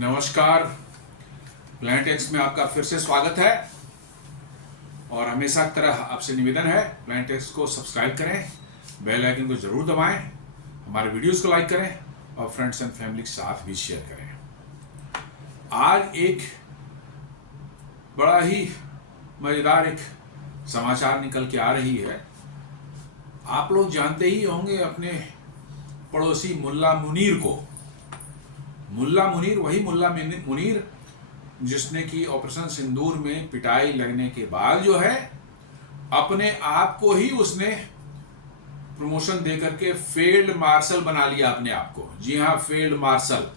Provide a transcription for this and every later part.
नमस्कार। Planet x में आपका फिर से स्वागत है और हमेशा की तरह आपसे निवेदन है प्लैनेट एक्स को सब्सक्राइब करें, बेल आइकन को जरूर दबाएं, हमारे वीडियोस को लाइक करें और फ्रेंड्स एंड फैमिली के साथ भी शेयर करें। आज एक बड़ा ही मजेदार एक समाचार निकल के आ रही है। आप लोग जानते ही होंगे अपने पड़ोसी मुल्ला मुनीर को। मुल्ला मुनीर वही मुल्ला मुनीर जिसने कि ऑपरेशन सिंदूर में पिटाई लगने के बाद जो है अपने आप को ही उसने प्रमोशन देकर के फील्ड मार्शल बना लिया अपने आप को। जी हां, फील्ड मार्शल।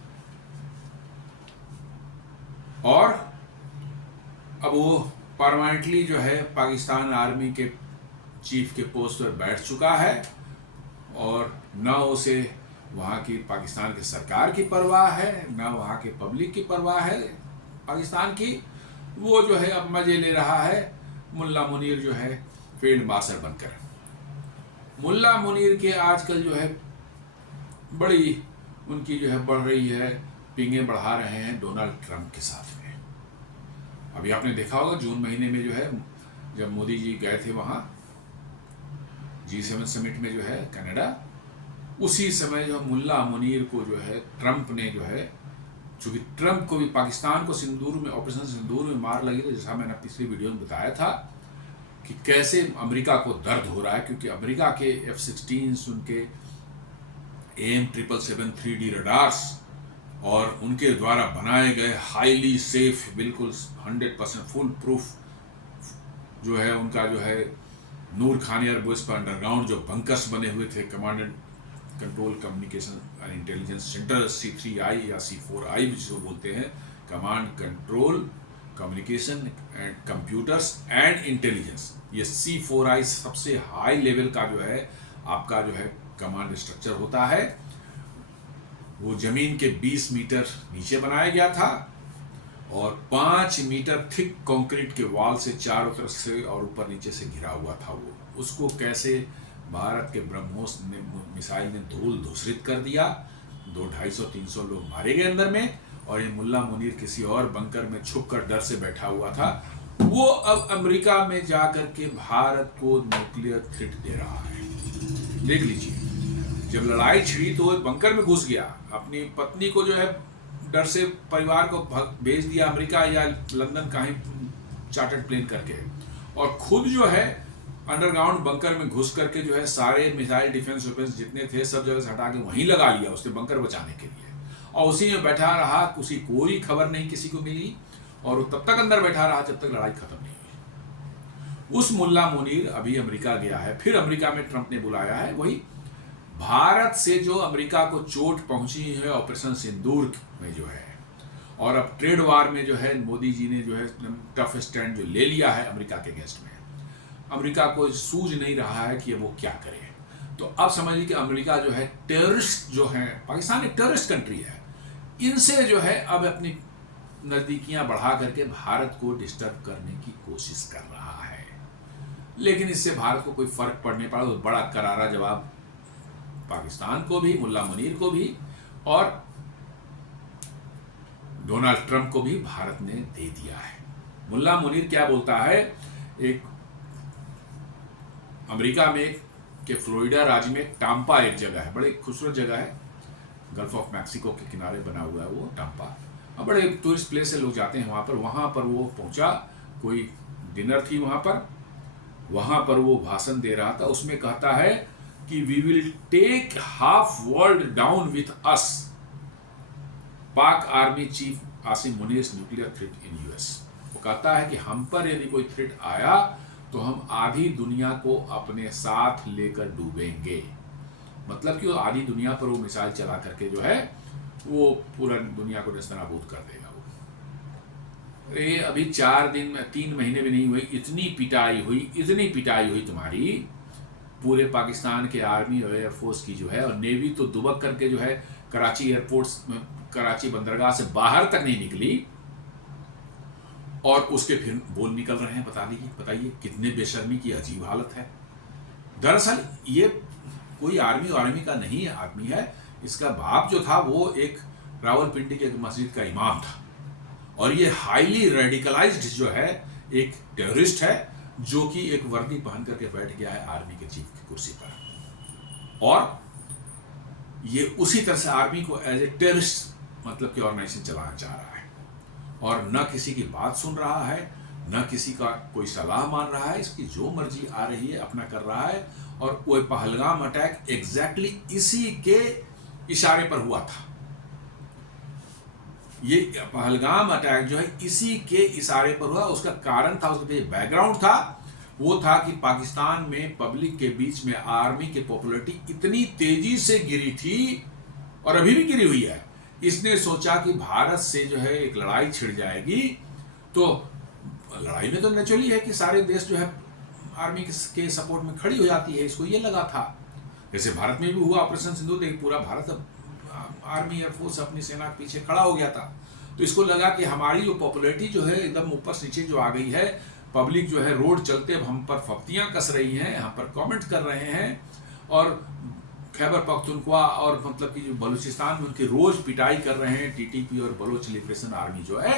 और अब वो परमानेंटली जो है पाकिस्तान आर्मी के चीफ के पोस्ट पर बैठ चुका है और न उसे वहाँ की पाकिस्तान की सरकार की परवाह है, न वहाँ के पब्लिक की परवाह है पाकिस्तान की। वो जो है अब मजे ले रहा है मुल्ला मुनीर जो है फील्ड मार्शल बनकर। मुल्ला मुनीर के आजकल जो है बड़ी उनकी जो है बढ़ रही है, पिंगे बढ़ा रहे हैं डोनाल्ड ट्रंप के साथ में। अभी आपने देखा होगा जून महीने में जो है जब मोदी जी गए थे वहाँ G7 समिट में जो है कनाडा, उसी समय जो मुल्ला मुनीर को जो है ट्रंप ने जो है, चूंकि ट्रंप को भी पाकिस्तान को सिंदूर में ऑपरेशन सिंदूर में मार लगी थी, जैसा मैंने पिछली वीडियो में बताया था कि कैसे अमेरिका को दर्द हो रहा है, क्योंकि अमेरिका के F-16 उनके AIM-777 3D रडार्स और उनके द्वारा बनाए गए हाईली सेफ, बिल्कुल 100% फुल प्रूफ जो है उनका जो है नूर खान एयरबेस पर अंडरग्राउंड जो बंकर्स बने हुए थे, command and control communication and intelligence centre C3I या C4I जिसको बोलते हैं, command control communication and computers and intelligence. ये C4I सबसे हाई लेवल का जो है आपका जो है कमांड स्ट्रक्चर होता है। वो जमीन के 20 मीटर नीचे बनाया गया था और 5 मीटर थिक कंक्रीट के वॉल से चारों तरफ से और ऊपर नीचे से घिरा हुआ था। वो उसको कैसे भारत के ब्रह्मोस ने मिसाइल ने धूल धूसरित कर दिया। 200-250-300 लोग मारे गए अंदर में, और ये मुल्ला मुनीर किसी और बंकर में छुप कर डर से बैठा हुआ था। वो अब अमेरिका में जाकर के भारत को न्यूक्लियर थ्रेट दे रहा है। देख लीजिए, जब लड़ाई छिड़ी तो बंकर में घुस गया, अपनी पत्नी को जो है डर से परिवार को भेज दिया अमेरिका या लंदन कहीं चार्टर्ड प्लेन करके, और खुद जो है अंडरग्राउंड बंकर में घुस करके जो है सारे मिसाइल डिफेंस वेपन्स जितने थे सब जगह से हटा के वहीं लगा लिया उसने बंकर बचाने के लिए, और उसी में बैठा रहा। उसी कोई खबर नहीं किसी को मिली और वो तब तक अंदर बैठा रहा जब तक लड़ाई खत्म नहीं हुई। उस मुल्ला मुनीर अभी अमेरिका गया है, फिर अमेरिका में ट्रंप ने बुलाया है। वही भारत से जो अमेरिका को चोट पहुंची है ऑपरेशन सिंदूर में जो है, और अब ट्रेड वार में जो है मोदी जी ने जो है टफ स्टैंड जो ले लिया है अमेरिका के अगेंस्ट में, अमेरिका को सूझ नहीं रहा है कि वो क्या करे। तो अब समझ लीजिए कि अमेरिका जो है टेररिस्ट जो है, पाकिस्तान एक टेररिस्ट कंट्री है, इनसे जो है अब अपनी नजदीकियां बढ़ा करके भारत को डिस्टर्ब करने की कोशिश कर रहा है। लेकिन इससे भारत को कोई फर्क पड़ने पड़ा तो बड़ा करारा जवाब पाकिस्तान को भी, मुल्ला मुनीर को भी और डोनाल्ड ट्रंप को भी भारत ने दे दिया है। मुल्ला मुनीर क्या बोलता है, एक अमेरिका में के फ्लोरिडा राज्य में टाम्पा एक जगह है, बड़ी खूबसूरत जगह है, गल्फ ऑफ मैक्सिको के किनारे बना हुआ है वो टाम्पा। अब बड़े टूरिस्ट प्लेस से लोग जाते हैं वहाँ पर वो पहुंचा, कोई डिनर थी वहाँ पर वो भाषण दे रहा था। उसमें कहता है कि we will take half world down with us, Pak army chief Asim Munir nuclear threat in US। वो कहता है कि हम पर यदि कोई थ्रेट आया तो हम आधी दुनिया को अपने साथ लेकर डूबेंगे। मतलब कि वो आधी दुनिया पर वो मिसाइल चला करके जो है वो पूरा दुनिया को नेस्तनाबूद कर देगा। वो ये अभी 3 महीने भी नहीं हुए, इतनी पिटाई हुई तुम्हारी पूरे पाकिस्तान के आर्मी और एयरफोर्स की जो है, और नेवी तो दुबक करके जो है कराची एयरपोर्ट, कराची बंदरगाह से बाहर तक नहीं निकली, और उसके फिर बोल निकल रहे हैं। बताइए कितने बेशर्मी की अजीब हालत है। दरअसल ये कोई आर्मी का नहीं है, आदमी है, इसका बाप जो था वो एक रावलपिंडी के एक मस्जिद का इमाम था, और ये हाईली रेडिकलाइज्ड जो है एक टेररिस्ट है, जो कि एक वर्दी पहन करके बैठ गया है आर्मी के चीफ की कुर्सी पर, और ये उसी तरह से आर्मी को एज ए टेररिस्ट मतलब कि ऑर्गेनाइजेशन चलाना चाह रहा है, और न किसी की बात सुन रहा है, न किसी का कोई सलाह मान रहा है, इसकी जो मर्जी आ रही है अपना कर रहा है। और वो पहलगाम अटैक एग्जैक्टली इसी के इशारे पर हुआ था। ये पहलगाम अटैक जो है इसी के इशारे पर हुआ। उसका कारण था, उसका बैकग्राउंड था, वो था कि पाकिस्तान में पब्लिक के बीच में आर्मी की पॉपुलैरिटी इतनी तेजी से गिरी थी, और अभी भी गिरी हुई है। इसने सोचा कि भारत से जो है एक लड़ाई छिड़ जाएगी, तो लड़ाई में तो नेचुरली है कि सारे देश जो है आर्मी के सपोर्ट में खड़ी हो जाती है। इसको ये लगा था, जैसे भारत में भी हुआ ऑपरेशन सिंदूर, देखिए पूरा भारत आर्मी एयरफोर्स अपनी सेना के पीछे खड़ा हो गया था। तो इसको लगा कि हमारी जो पॉपुलैरिटी जो है एकदम ऊपर से नीचे जो आ गई है, पब्लिक जो है रोड चलते अब हम पर फप्तियां कस रही हैं, हम पर कमेंट कर रहे हैं, और खैबर पख्तूनख्वा और मतलब कि जो बलूचिस्तान में उनकी रोज पिटाई कर रहे हैं टीटीपी और बलोच लिबरेशन आर्मी जो है,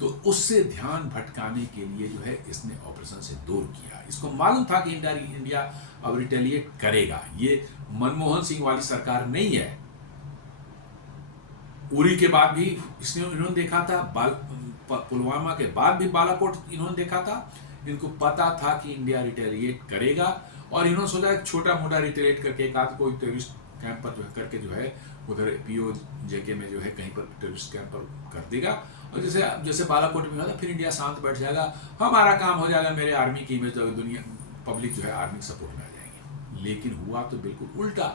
तो उससे ध्यान भटकाने के लिए जो है इसने ऑपरेशन से दूर किया। इसको मालूम था कि इंडिया अब रिटेलिएट करेगा। ये मनमोहन सिंह वाली सरकार नहीं है। उरी के बाद भी इन्होंने देखा था, पुलवामा के बाद भी बालाकोट इन्होंने देखा था। इनको पता था कि इंडिया रिटेलिएट करेगा, और इन्होंने सोचा एक छोटा मोटा रिटेलिएट करके एक आध कोई टेररिस्ट कैंप पर जो है करके जो है उधर POJK में जो है कहीं पर टेररिस्ट कैंप पर कर देगा, और जैसे बालाकोट में हुआ था, फिर इंडिया शांत बैठ जाएगा, हमारा काम हो जाएगा, मेरे आर्मी की इमेज तो दुनिया पब्लिक जो है आर्मी सपोर्ट में आ जाएगी। लेकिन हुआ तो बिल्कुल उल्टा।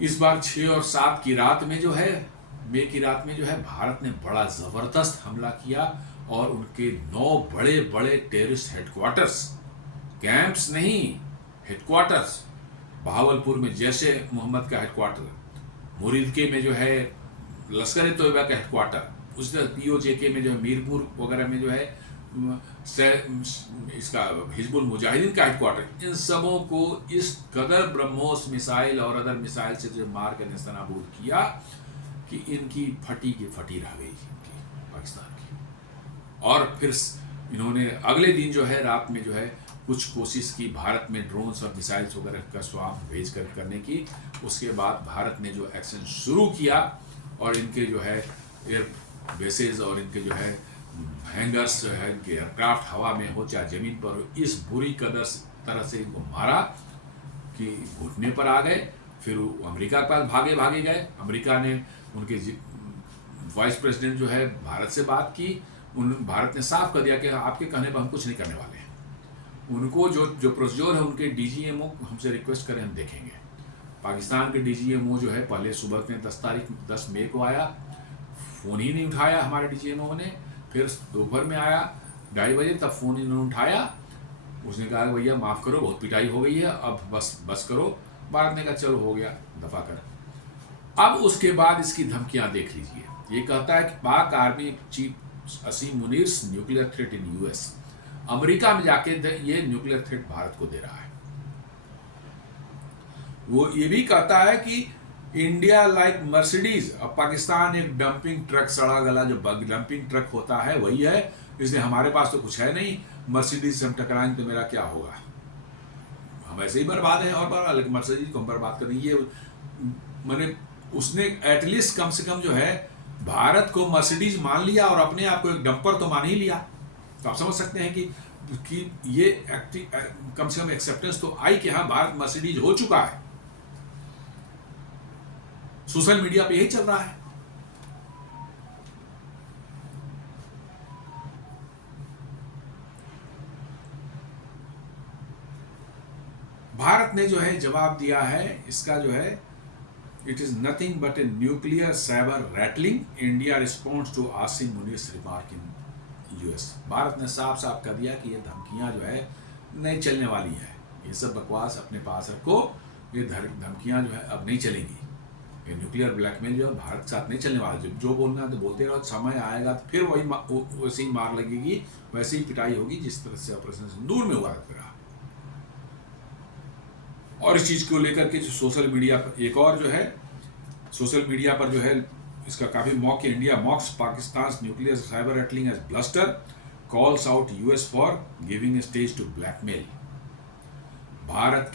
इस बार 6 और 7 की रात में जो है, मई की रात में जो है, भारत ने बड़ा जबरदस्त हमला किया, और उनके 9 बड़े बड़े टेररिस्ट हेडक्वार्टर्स, कैंप्स नहीं, हेडक्वार्टर्स, बहावलपुर में जैश ए मोहम्मद का हेडक्वार्टर, मुरीदके में जो है लश्कर ए तोयबा का हेडक्वार्टर, उस POJK में जो है मीरपुर वगैरह में जो है इसका हिजबुल मुजाहिदीन का हेडक्वार्टर, इन सबों को इस कदर ब्रह्मोस मिसाइल और अदर मिसाइल से जो मार कर नेस्तनाबूद किया कि इनकी फटी की फटी रह गई पाकिस्तान की। और फिर इन्होंने अगले दिन जो है रात में जो है कुछ कोशिश की भारत में ड्रोन्स और मिसाइल्स वगैरह का स्वाप भेज कर करने की। उसके बाद भारत ने जो एक्शन शुरू किया, और इनके जो है एयर बेसेस और इनके जो है हैंगर्स जो है एयरक्राफ्ट हवा में हो चाहे ज़मीन पर हो, इस बुरी तरह से इनको मारा कि घुटने पर आ गए। फिर वो अमेरिका के पास भागे गए। अमेरिका ने उनके वाइस प्रेसिडेंट जो है भारत से बात की। भारत ने साफ कर दिया कि आपके कहने पर हम कुछ नहीं करने वाले हैं। उनको जो प्रोसीजर है उनके DGMO हमसे रिक्वेस्ट करें, हम देखेंगे। पाकिस्तान के DGMO जो है पहले सुबह में 10 मई को आया, फ़ोन ही नहीं उठाया हमारे DGMO ने। फिर दोपहर में आया 2:30 बजे, तब फ़ोन इन्होंने उठाया। उसने कहा भैया माफ़ करो, बहुत पिटाई हो गई है, अब बस करो। भारत ने कहा चलो हो गया, दफ़ा कर। अब उसके बाद इसकी धमकियां देख लीजिए। ये कहता है कि Pak army chief Asim Munir nuclear threat in US, America में जाके ये न्यूक्लियर थ्रेट भारत को दे रहा है। वो ये भी कहता है कि इंडिया लाइक मर्सिडीज, अब पाकिस्तान एक डंपिंग ट्रक, सड़ा गला जो डंपिंग ट्रक होता है वही है, इसलिए हमारे पास तो कुछ है नहीं, मर्सिडीज से हम टकराएंगे तो मेरा क्या होगा, हम ऐसे ही बर्बाद हैं। और लेकिन मर्सिडीज को हम बर्बाद कर देंगे। मैंने उसने एटलीस्ट कम से कम जो है भारत को मर्सिडीज मान लिया और अपने आप को एक डंपर तो मान ही लिया। तो आप समझ सकते हैं कि ये कम से कम एक्सेप्टेंस तो आई कि हाँ भारत मर्सिडीज हो चुका है। सोशल मीडिया पे यही चल रहा है। भारत ने जो है जवाब दिया है इसका जो है, it is nothing but a nuclear sabre rattling, India response to Asim Munir remark in US। Bharat ने साफ साफ कर दिया कि ये धमकियां जो है नहीं चलने वाली है, ये सब बकवास अपने पास रखो, ये धमकियां जो है अब नहीं चलेंगी। ये न्यूक्लियर ब्लैकमेल जो है भारत के साथ नहीं चलने वाला। जो बोलना है तो बोलते रहो, समय आएगा तो फिर वही वैसे ही मार लगेगी, वैसे ही पिटाई होगी जिस तरह से ऑपरेशन सिंदूर में हुआ रहा। और इस चीज़ को लेकर के जो सोशल मीडिया पर एक और जो है सोशल मीडिया पर जो है इसका काफ़ी mock India mocks Pakistan nuclear sabre rattling as bluster, calls out US for giving stage to blackmail. Bharat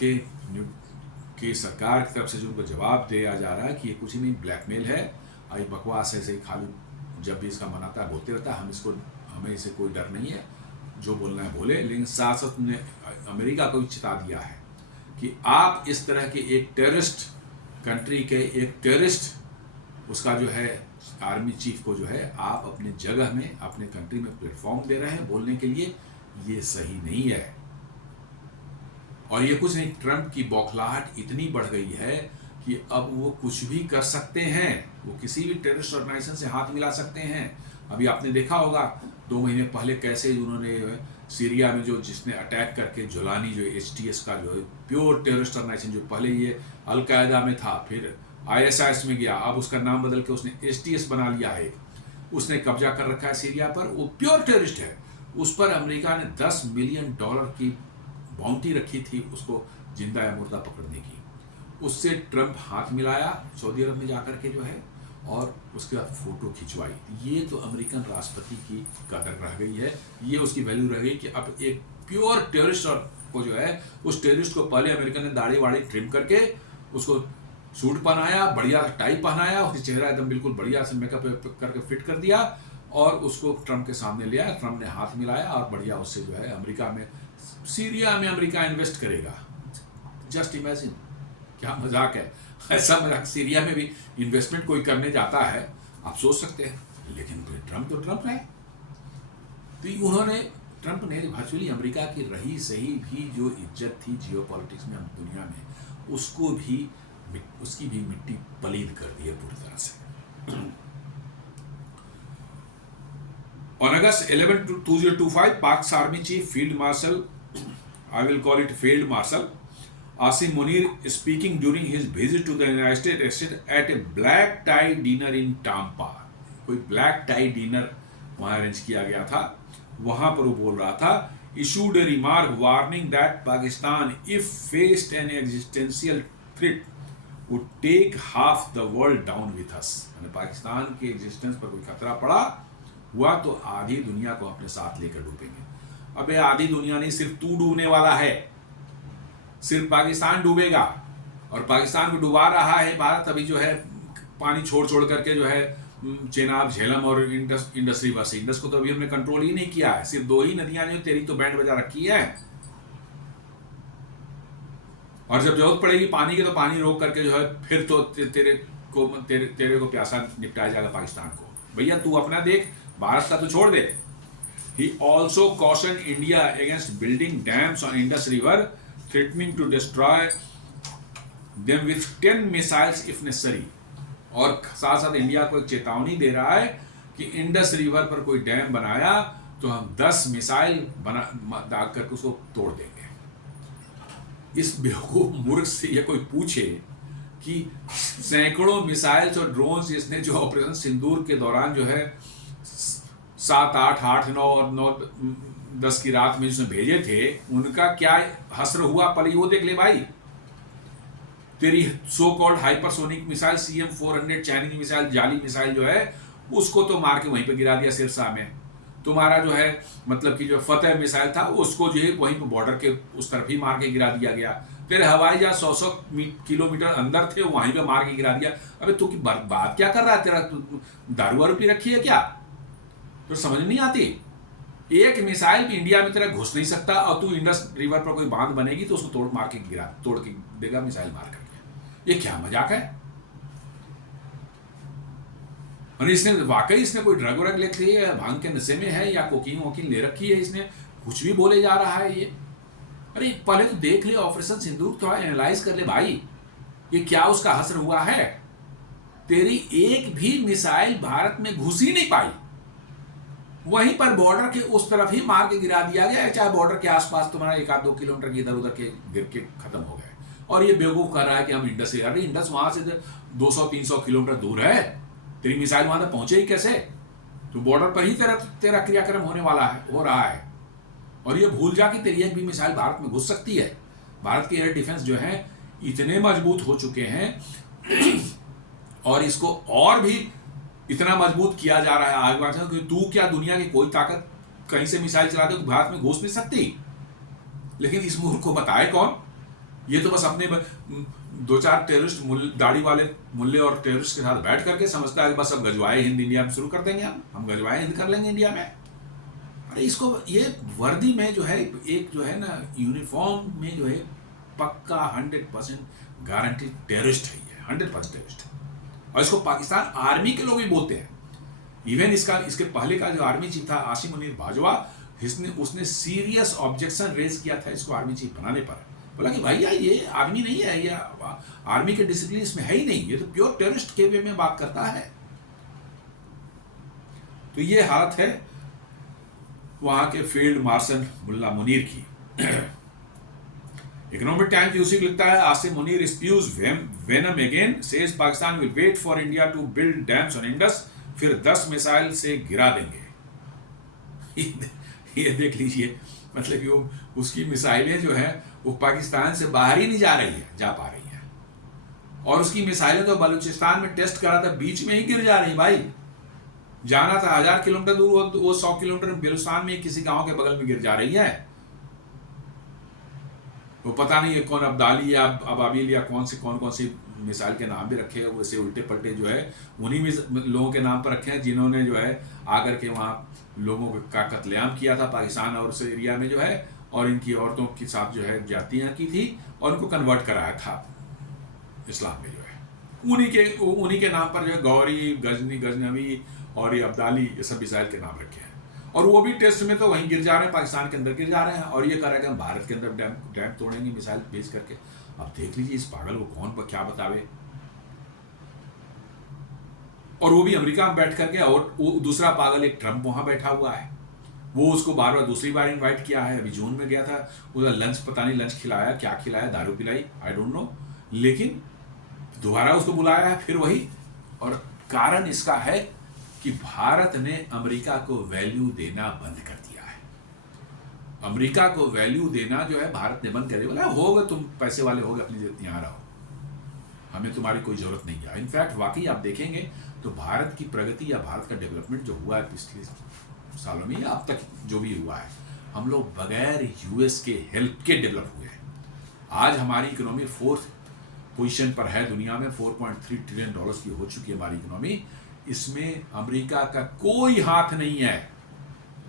के सरकार की तरफ से जो उनको जवाब दिया जा रहा है कि ये कुछ ही नहीं, ब्लैकमेल है, आई बकवास ऐसे ही खाली जब भी इसका मन आता है बोलते रहता है, हमें इसे कोई डर नहीं है, जो बोलना है बोले। लेकिन साथ साथ ने अमेरिका को भी चेता दिया है कि आप इस तरह के एक टेररिस्ट कंट्री के एक टेररिस्ट उसका जो है आर्मी चीफ को जो है आप अपने जगह में अपने कंट्री में प्लेटफॉर्म दे रहे हैं बोलने के लिए, ये सही नहीं है। और ये कुछ नहीं, ट्रंप की बौखलाहट इतनी बढ़ गई है कि अब वो कुछ भी कर सकते हैं, वो किसी भी टेररिस्ट ऑर्गेनाइजेशन से हाथ मिला सकते हैं। अभी आपने देखा होगा 2 महीने पहले कैसे उन्होंने सीरिया में जो जिसने अटैक करके जुलानी जो HTS का जो है प्योर टेररिस्ट ऑर्गेनाइजेशन, जो पहले ये अलकायदा में था, फिर ISIS में गया, अब उसका नाम बदल के उसने HTS बना लिया है, उसने कब्जा कर रखा है सीरिया पर, वो प्योर टेररिस्ट है। उस पर अमेरिका ने $10 मिलियन की बाउंटी रखी थी उसको जिंदा या मुर्दा पकड़ने की। उससे ट्रंप हाथ मिलाया सऊदी अरब में जाकर के जो है, और उसके बाद फोटो खिंचवाई। ये तो अमेरिकन राष्ट्रपति की कदर रह गई है, ये उसकी वैल्यू रह गई कि अब एक प्योर टेररिस्ट को जो है, उस टेररिस्ट को पहले अमेरिका ने दाढ़ी वाड़ी ट्रिम करके उसको सूट पहनाया, बढ़िया टाई पहनाया, उसकी चेहरा एकदम बिल्कुल बढ़िया से मेकअप करके फिट कर दिया, और उसको ट्रंप के सामने ले आया। ट्रंप ने हाथ मिलाया और बढ़िया उससे जो है अमेरिका में, सीरिया में अमेरिका इन्वेस्ट करेगा। जस्ट इमेजिन, क्या मजाक है, ऐसा मजाक सीरिया में भी इन्वेस्टमेंट कोई करने जाता है, आप सोच सकते हैं। लेकिन ट्रंप तो ट्रंप है, तो उन्होंने ट्रंप ने वर्चुअली अमेरिका की रही सही भी जो इज्जत थी जियोपॉलिटिक्स में दुनिया में, उसको भी उसकी भी मिट्टी पलीद कर दी है पूरी तरह से। On August 11, 2025, Pak's Army Chief Field Marshal, I will call it Field Marshal, Asim Munir, speaking during his visit to the United States at a black tie dinner in Tampa. कोई black tie dinner वहाँ arrange किया गया था, वहाँ पर वो बोल रहा था, issued a remark warning that Pakistan, if faced an existential threat, would take half the world down with us. यानी पाकिस्तान के एग्जिस्टेंस पर कोई खतरा पड़ा हुआ तो आधी दुनिया को अपने साथ लेकर डूबेंगे। अबे आधी दुनिया नहीं, सिर्फ तू डूबने वाला है, सिर्फ पाकिस्तान डूबेगा। और पाकिस्तान को डुबा रहा है भारत अभी जो है, पानी छोड़ छोड़ करके जो है, चेनाब, झेलम और इंडस रिवर से। इंडस को तो अभी हमने कंट्रोल ही नहीं किया है, सिर्फ 2 ही नदियां जो तेरी तो बैंड बजा रखी है, और जब जरूरत पड़ेगी पानी की तो पानी रोक करके जो है फिर तो तेरे को प्यासा निपटाया जाएगा पाकिस्तान को। भैया तू अपना देख, भारत का तो छोड़ दे। He also cautioned India against building dams on Indus River, threatening to destroy them with 10 missiles if necessary. और साथ साथ इंडिया को एक चेतावनी दे रहा है कि इंडस रिवर पर कोई डैम बनाया तो हम 10 मिसाइल दाग करके उसको तोड़ देंगे। इस बेवकूफ मूर्ख से यह कोई पूछे कि सैकड़ों मिसाइल्स और ड्रोन्स इसने जो ऑपरेशन सिंदूर के दौरान जो है 7, 8, 8, 9 और 9, 10 की रात में जिसने भेजे थे, उनका क्या हस्र हुआ पली वो देख ले भाई। तेरी so called hypersonic missile CM-400 Chinese missile, जाली मिसाइल जो है, उसको तो मार के वहीं पे गिरा दिया सिरसा में। तुम्हारा जो है मतलब कि जो फतेह मिसाइल था उसको जो है वहीं पे बॉर्डर के उस तरफ ही मार के गिरा दिया गया। तेरे हवाई जहाज 100 किलोमीटर अंदर थे, वहीं पे मार के गिरा दिया। अबे तू की बात क्या कर रहा है, तेरा दारू वारू पी रखी है क्या, तो समझ नहीं आती। एक मिसाइल भी इंडिया में तेरा घुस नहीं सकता, और तू इंडस रिवर पर कोई बांध बनेगी तो उसको तोड़ के देगा मिसाइल मार करके। ये क्या मजाक है। और इसने कोई ड्रग व्रग ले ली है, भांग के नशे में है, या कोकीन वोकीन ले रखी है, इसने कुछ भी बोले जा रहा है ये। अरे पहले तो देख ले ऑपरेशन सिंदूर, थोड़ा एनालाइज कर ले भाई, ये क्या उसका हस्र हुआ है। तेरी एक भी मिसाइल भारत में घुस ही नहीं पाई, वहीं पर बॉर्डर के उस तरफ ही मार के गिरा दिया गया, चाहे बॉर्डर के आसपास तुम्हारा 1-2 किलोमीटर के इधर उधर के गिर के खत्म हो गए। और ये बेवकूफ कर रहा है कि हम इंडस से, अरे इंडस वहां से 200-300 किलोमीटर दूर है, तेरी मिसाइल वहां तक पहुंचे ही कैसे। तो बॉर्डर पर ही तेरा क्रियाक्रम होने वाला है, हो रहा है। और ये भूल जा कि तेरी एक भी मिसाइल भारत में घुस सकती है। भारत के एयर डिफेंस जो है इतने मजबूत हो चुके हैं और इसको और भी इतना मजबूत किया जा रहा है आगे कि तू क्या, दुनिया की कोई ताकत कहीं से मिसाइल चला दे भारत में घुस नहीं सकती। लेकिन इस मूर्ख को बताए कौन? ये तो बस अपने दो चार टेररिस्ट दाढ़ी वाले मुल्ले और टेररिस्ट के साथ बैठ करके समझता है कि बस अब गजवाए हिंद इंडिया में शुरू कर देंगे, हम गजवाए हिंद कर लेंगे इंडिया में। अरे इसको, ये वर्दी में जो है एक जो है ना यूनिफॉर्म में जो है पक्का 100% गारंटी टेररिस्ट है, ये 100% टेररिस्ट है। और इसको पाकिस्तान आर्मी के लोग भी बोलते हैं। इवन इसके पहले का जो आर्मी चीफ था आसिम मुनीर बाजवा, उसने सीरियस ऑब्जेक्शन रेज किया था इसको आर्मी चीफ बनाने पर। बोला कि भैया ये आर्मी नहीं है, ये आर्मी के डिसिप्लिन इसमें है ही नहीं, ये तो प्योर टेररिस्ट के वे में बात करता है। तो ये हालत है वहां के फील्ड मार्शल मुल्ला मुनीर की। इकोनॉमिक टाइम्स यूसी लिखता है Asim Munir spews venom again, says Pakistan will wait for India to build dams on Indus, फिर 10 मिसाइल से गिरा देंगे। ये देख लीजिए, मतलब कि वो उसकी मिसाइलें जो है वो पाकिस्तान से बाहर ही नहीं जा पा रही है। और उसकी मिसाइलें तो बलूचिस्तान में टेस्ट करा था, बीच में ही गिर जा रही भाई। जाना था 1000 किलोमीटर दूर, वो 100 किलोमीटर बलूचिस्तान में किसी गांव के बगल में गिर जा रही है। वो पता नहीं है कौन अब्दाली या अबाबिल या कौन सी मिसाइल के नाम भी रखे हैं, वैसे उल्टे पलटे जो है उन्हीं में लोगों के नाम पर रखे हैं जिन्होंने जो है आकर के वहाँ लोगों का कत्लेआम किया था पाकिस्तान और उस एरिया में जो है, और इनकी औरतों के साथ जो है जातियाँ की थी और उनको कन्वर्ट कराया था इस्लाम में जो है। उन्हीं के नाम पर जो है गौरी, गजनवी और ये अब्दाली, ये सब मिसाइल के नाम रखे हैं। और वो भी टेस्ट में तो वहीं गिर जा रहे हैं, पाकिस्तान के अंदर गिर जा रहे हैं, और ये कह रहे हैं कि हम भारत के अंदर डैम तोड़ेंगे मिसाइल भेज करके। अब देख लीजिए इस पागल को कौन क्या बतावे। और वो भी अमेरिका में बैठ करके, और दूसरा पागल एक ट्रंप वहां बैठा हुआ है, वो उसको बार बार दूसरी बार इनवाइट किया है। अभी जून में गया था, उसका लंच पता नहीं लंच खिलाया क्या खिलाया, दारू पिलाई, आई डोंट नो, लेकिन दोबारा उसको बुलाया है फिर वही। और कारण इसका है कि भारत ने अमेरिका को वैल्यू देना बंद कर दिया है। अमेरिका को वैल्यू देना जो है भारत ने बंद कर दिया। बोला होगा तुम पैसे वाले होगे, अपनी यहाँ रहो, हमें तुम्हारी कोई जरूरत नहीं है। इनफैक्ट वाकई आप देखेंगे तो भारत की प्रगति या भारत का डेवलपमेंट जो हुआ है पिछले सालों में या अब तक जो भी हुआ है, हम लोग बगैर यूएस के हेल्प के डेवलप हुए हैं। आज हमारी इकोनॉमी 4th पोजीशन पर है दुनिया में, $4.3 ट्रिलियन की हो चुकी है हमारी इकोनॉमी। इसमें अमेरिका का कोई हाथ नहीं है।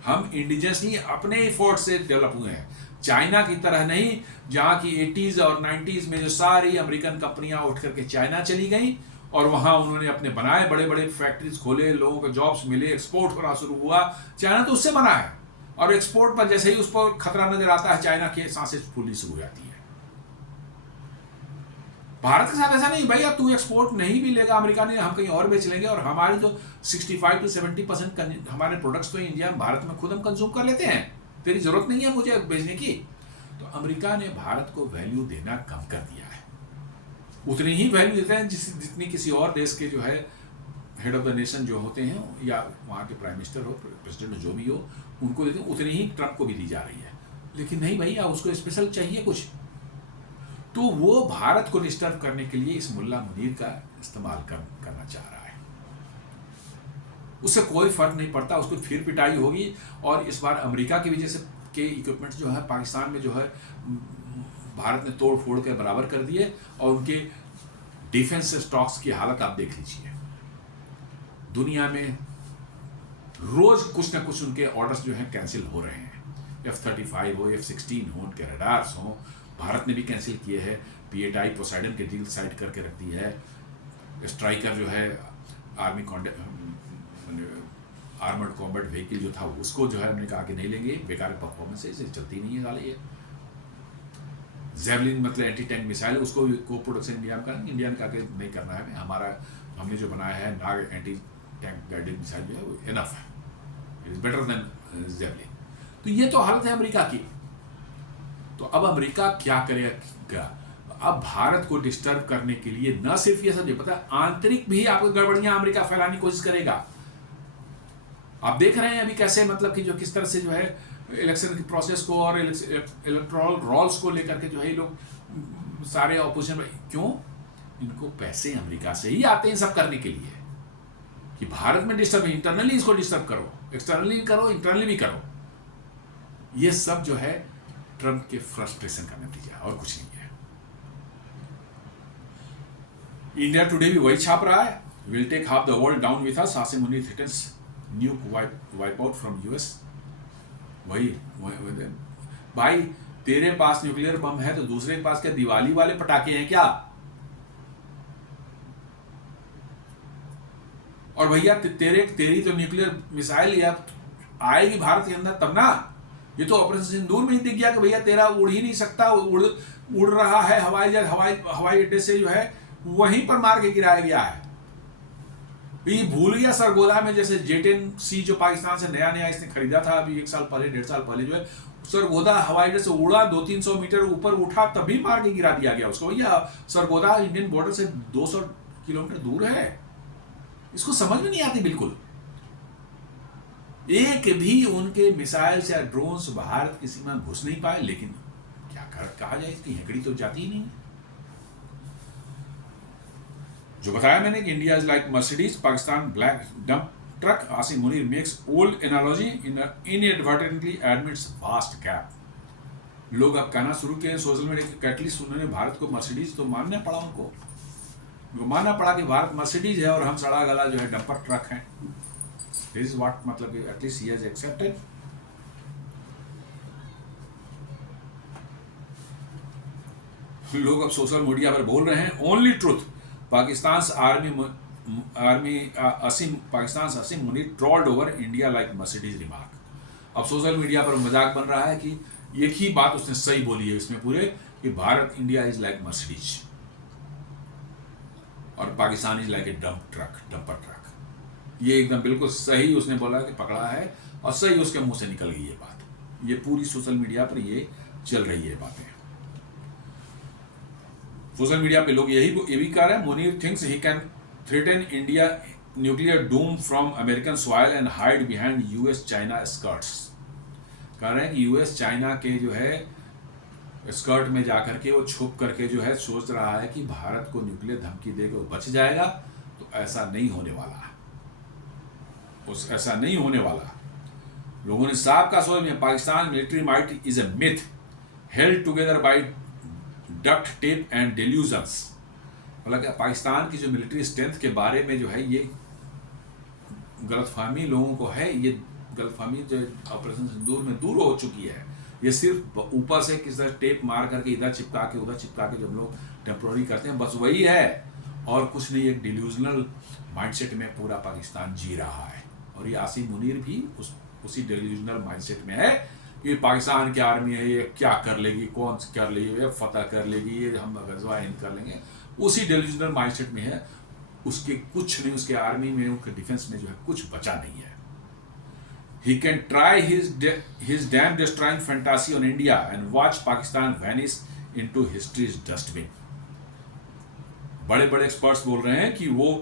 हम इंडिजिनसली अपने एफर्ट से डेवलप हुए हैं, चाइना की तरह नहीं, जहां की 80s और 90s में जो सारी अमेरिकन कंपनियां उठ करके चाइना चली गई और वहां उन्होंने अपने बनाए बड़े बड़े फैक्ट्रीज खोले, लोगों को जॉब्स मिले, एक्सपोर्ट होना शुरू हुआ। चाइना तो उससे बना है, और एक्सपोर्ट पर जैसे ही उस पर खतरा नजर आता है, चाइना की सांसें फूलनी शुरू हो जाती है। भारत के साथ ऐसा नहीं भाई, अब तू एक्सपोर्ट नहीं भी लेगा अमेरिका ने, हम कहीं और बेच लेंगे, और हमारी तो 65 से 70% हमारे प्रोडक्ट्स तो इंडिया में, भारत में खुद हम कंज्यूम कर लेते हैं, तेरी जरूरत नहीं है मुझे बेचने की। तो अमेरिका ने भारत को वैल्यू देना कम कर दिया है। उतनी ही वैल्यू देते हैं जितनी किसी और देश के जो है हेड ऑफ द नेशन जो होते हैं, या वहाँ के प्राइम मिनिस्टर हो, प्रेसिडेंट जो भी हो, उनको देते हैं, उतनी ही ट्रंप को भी दी जा रही है। लेकिन नहीं भैया, उसको स्पेशल चाहिए कुछ, तो वो भारत को डिस्टर्ब करने के लिए इस मुल्ला मुनीर का इस्तेमाल करना चाह रहा है। उससे कोई फर्क नहीं पड़ता, उसको फिर पिटाई होगी। और इस बार अमेरिका की वजह से के इक्विपमेंट्स जो है पाकिस्तान में जो है भारत ने तोड़ फोड़ के बराबर कर दिए, और उनके डिफेंस स्टॉक्स की हालत आप देख लीजिए। दुनिया में रोज कुछ ना कुछ उनके ऑर्डर्स जो हैं कैंसिल हो रहे हैं। F-35 हो, F-16 हो, उनके रडार्स हो, भारत ने भी कैंसिल किए हैं। P-8I पोसाइडन के डील साइड करके रख दी है। स्ट्राइकर जो है आर्मी आर्मर्ड कॉम्बैट व्हीकल जो था, उसको जो है हमने कहा कि नहीं लेंगे, बेकार परफॉर्मेंस है, इसे चलती नहीं है साले ये। जेवलिन मतलब एंटी टैंक मिसाइल, उसको भी को प्रोडक्शन इंडिया में करेंगे, इंडिया का नहीं करना है हमारा। हमने जो बनाया है नाग एंटी टैंक गाइडेड मिसाइल जो है वो इनफ है, it is better than javelin. तो ये तो हालत है अमेरिका की। तो अब अमेरिका क्या करेगा? अब भारत को डिस्टर्ब करने के लिए न सिर्फ ये सब, ये पता आंतरिक भी आपको गड़बड़ियां अमेरिका फैलाने की कोशिश करेगा। आप देख रहे हैं अभी कैसे, मतलब कि जो किस तरह से जो है इलेक्शन की प्रोसेस को और इलेक्टोरल रोल्स को लेकर के जो है ये लोग सारे ऑपोजिशन, क्यों? इनको पैसे अमेरिका से ही आते हैं सब करने के लिए। कि भारत में डिस्टर्ब, इंटरनली इसको डिस्टर्ब करो, एक्सटर्नली करो, इंटरनली भी करो। ये सब जो है ट्रंप के फ्रस्ट्रेशन का नतीजा है और कुछ नहीं है। इंडिया टुडे भी वही छाप रहा है, will take half the world down with us, Asim Munir threatens nuke wipe out from US. वही भाई, तेरे पास न्यूक्लियर बम है तो दूसरे के पास क्या दिवाली वाले पटाखे हैं क्या? और भैया तेरी तो न्यूक्लियर मिसाइल या आएगी भारत के अंदर तब ना। ये तो ऑपरेशन सिंदूर में ही दिख गया कि भैया तेरा उड़ ही नहीं सकता, उड़ रहा है हवाई जहाज, हवाई अड्डे से जो है वहीं पर मार के गिराया गया है। ये भूल गया सरगोधा में, जैसे J-10C जो पाकिस्तान से नया इसने खरीदा था अभी 1 साल पहले, 1.5 साल पहले, जो है सरगोधा हवाई अड्डे से उड़ा, 200-300 मीटर ऊपर उठा, तभी मार के गिरा दिया गया उसको। भैया सरगोधा इंडियन बॉर्डर से 200 किलोमीटर दूर है, इसको समझ में नहीं आती बिल्कुल। एक भी उनके मिसाइल या ड्रोन्स भारत की सीमा में घुस नहीं पाए, लेकिन क्या कहा जाए, इसकी हेकड़ी तो जाती ही नहीं है। जो बताया मैंने कि India is like Mercedes, Pakistan black dump truck, Asim Munir makes old analogy inadvertently admits vast gap. लोग अब कहना शुरू किए सोशल मीडिया के, एटलीस्ट उन्होंने भारत को मर्सिडीज तो मानना पड़ा, उनको मानना पड़ा कि भारत मर्सिडीज है और हम सड़ा गला जो है डंपर ट्रक हैं। दिस इज व्हाट, मतलब एटलीस्ट ही हैज एक्सेप्टेड। लोग अब सोशल मीडिया पर बोल रहे हैं only truth, Pakistan Asim Munir trolled over India like Mercedes remark. अब सोशल मीडिया पर मजाक बन रहा है कि एक ही बात उसने सही बोली है इसमें पूरे, कि Bharat, India is like Mercedes और Pakistan is like a dumper truck. ये एकदम बिल्कुल सही उसने बोला कि पकड़ा है, और सही उसके मुंह से निकल गई ये बात। ये पूरी सोशल मीडिया पर ये चल रही है बातें। सोशल मीडिया पे लोग ये भी कह रहे हैं, Munir thinks he can threaten India nuclear Doom from American soil and hide behind US China skirts. कह रहे हैं कि यूएस चाइना के जो है स्कर्ट में जाकर के वो छुप करके जो है सोच रहा है कि भारत को न्यूक्लियर धमकी देकर वो बच जाएगा, तो ऐसा नहीं होने वाला, ऐसा नहीं होने वाला। लोगों ने साफ का सोच में, Pakistan military might is a myth held together by duct tape and delusions. मतलब पाकिस्तान की जो मिलिट्री स्ट्रेंथ के बारे में जो है ये गलतफहमी लोगों को है, ये गलतफहमी जो ऑपरेशन सिंदूर में दूर हो चुकी है। ये सिर्फ ऊपर से किसी तरह टेप मार करके इधर चिपका के उधर चिपका के जब लोग टेम्प्रोरी करते हैं, बस वही है और कुछ नहीं। एक डिल्यूजनल माइंडसेट में पूरा पाकिस्तान जी रहा है, और ये आसिम मुनीर भी उसी डिल्यूजनल माइंडसेट में है कि पाकिस्तान की आर्मी है, ये क्या कर लेगी, कौन कर लेगी, ये फतह कर लेगी, ये हम गजवा हिंद कर लेंगे, उसी डिल्यूजनल माइंडसेट में है। उसके कुछ नहीं, उसके आर्मी में, उनके डिफेंस में जो है कुछ बचा नहीं है। He can try his damn destroying fantasy on India and watch Pakistan vanish into history's dustbin. बड़े बड़े एक्सपर्ट्स बोल रहे हैं कि वो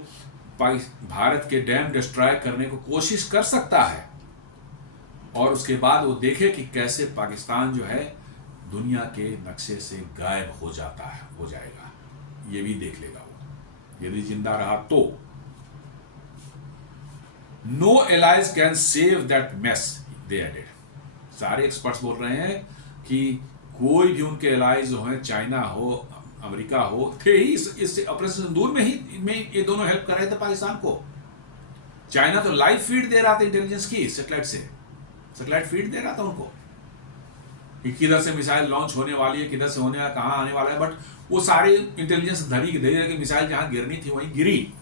भारत के डैम डिस्ट्रॉय करने को कोशिश कर सकता है, और उसके बाद वो देखे कि कैसे पाकिस्तान जो है दुनिया के नक्शे से गायब हो जाएगा। ये भी देख लेगा वो, यदि जिंदा रहा तो। No allies can save that mess they added. सारे एक्सपर्ट्स बोल रहे हैं कि कोई भी उनके एलाइज जो हैं, चाइना हो, अमेरिका हो, थे ही इस ऑपरेशन सिंदूर में ये दोनों हेल्प कर रहे थे पाकिस्तान को। चाइना तो लाइव फीड दे रहा था इंटेलिजेंस की, सैटेलाइट फीड दे रहा था उनको कि किधर से मिसाइल लॉन्च होने वाली है, किधर से होने वाला, कहाँ आने वाला है। बट वो सारे इंटेलिजेंस धरी कि मिसाइल जहां गिरनी थी वहीं गिरी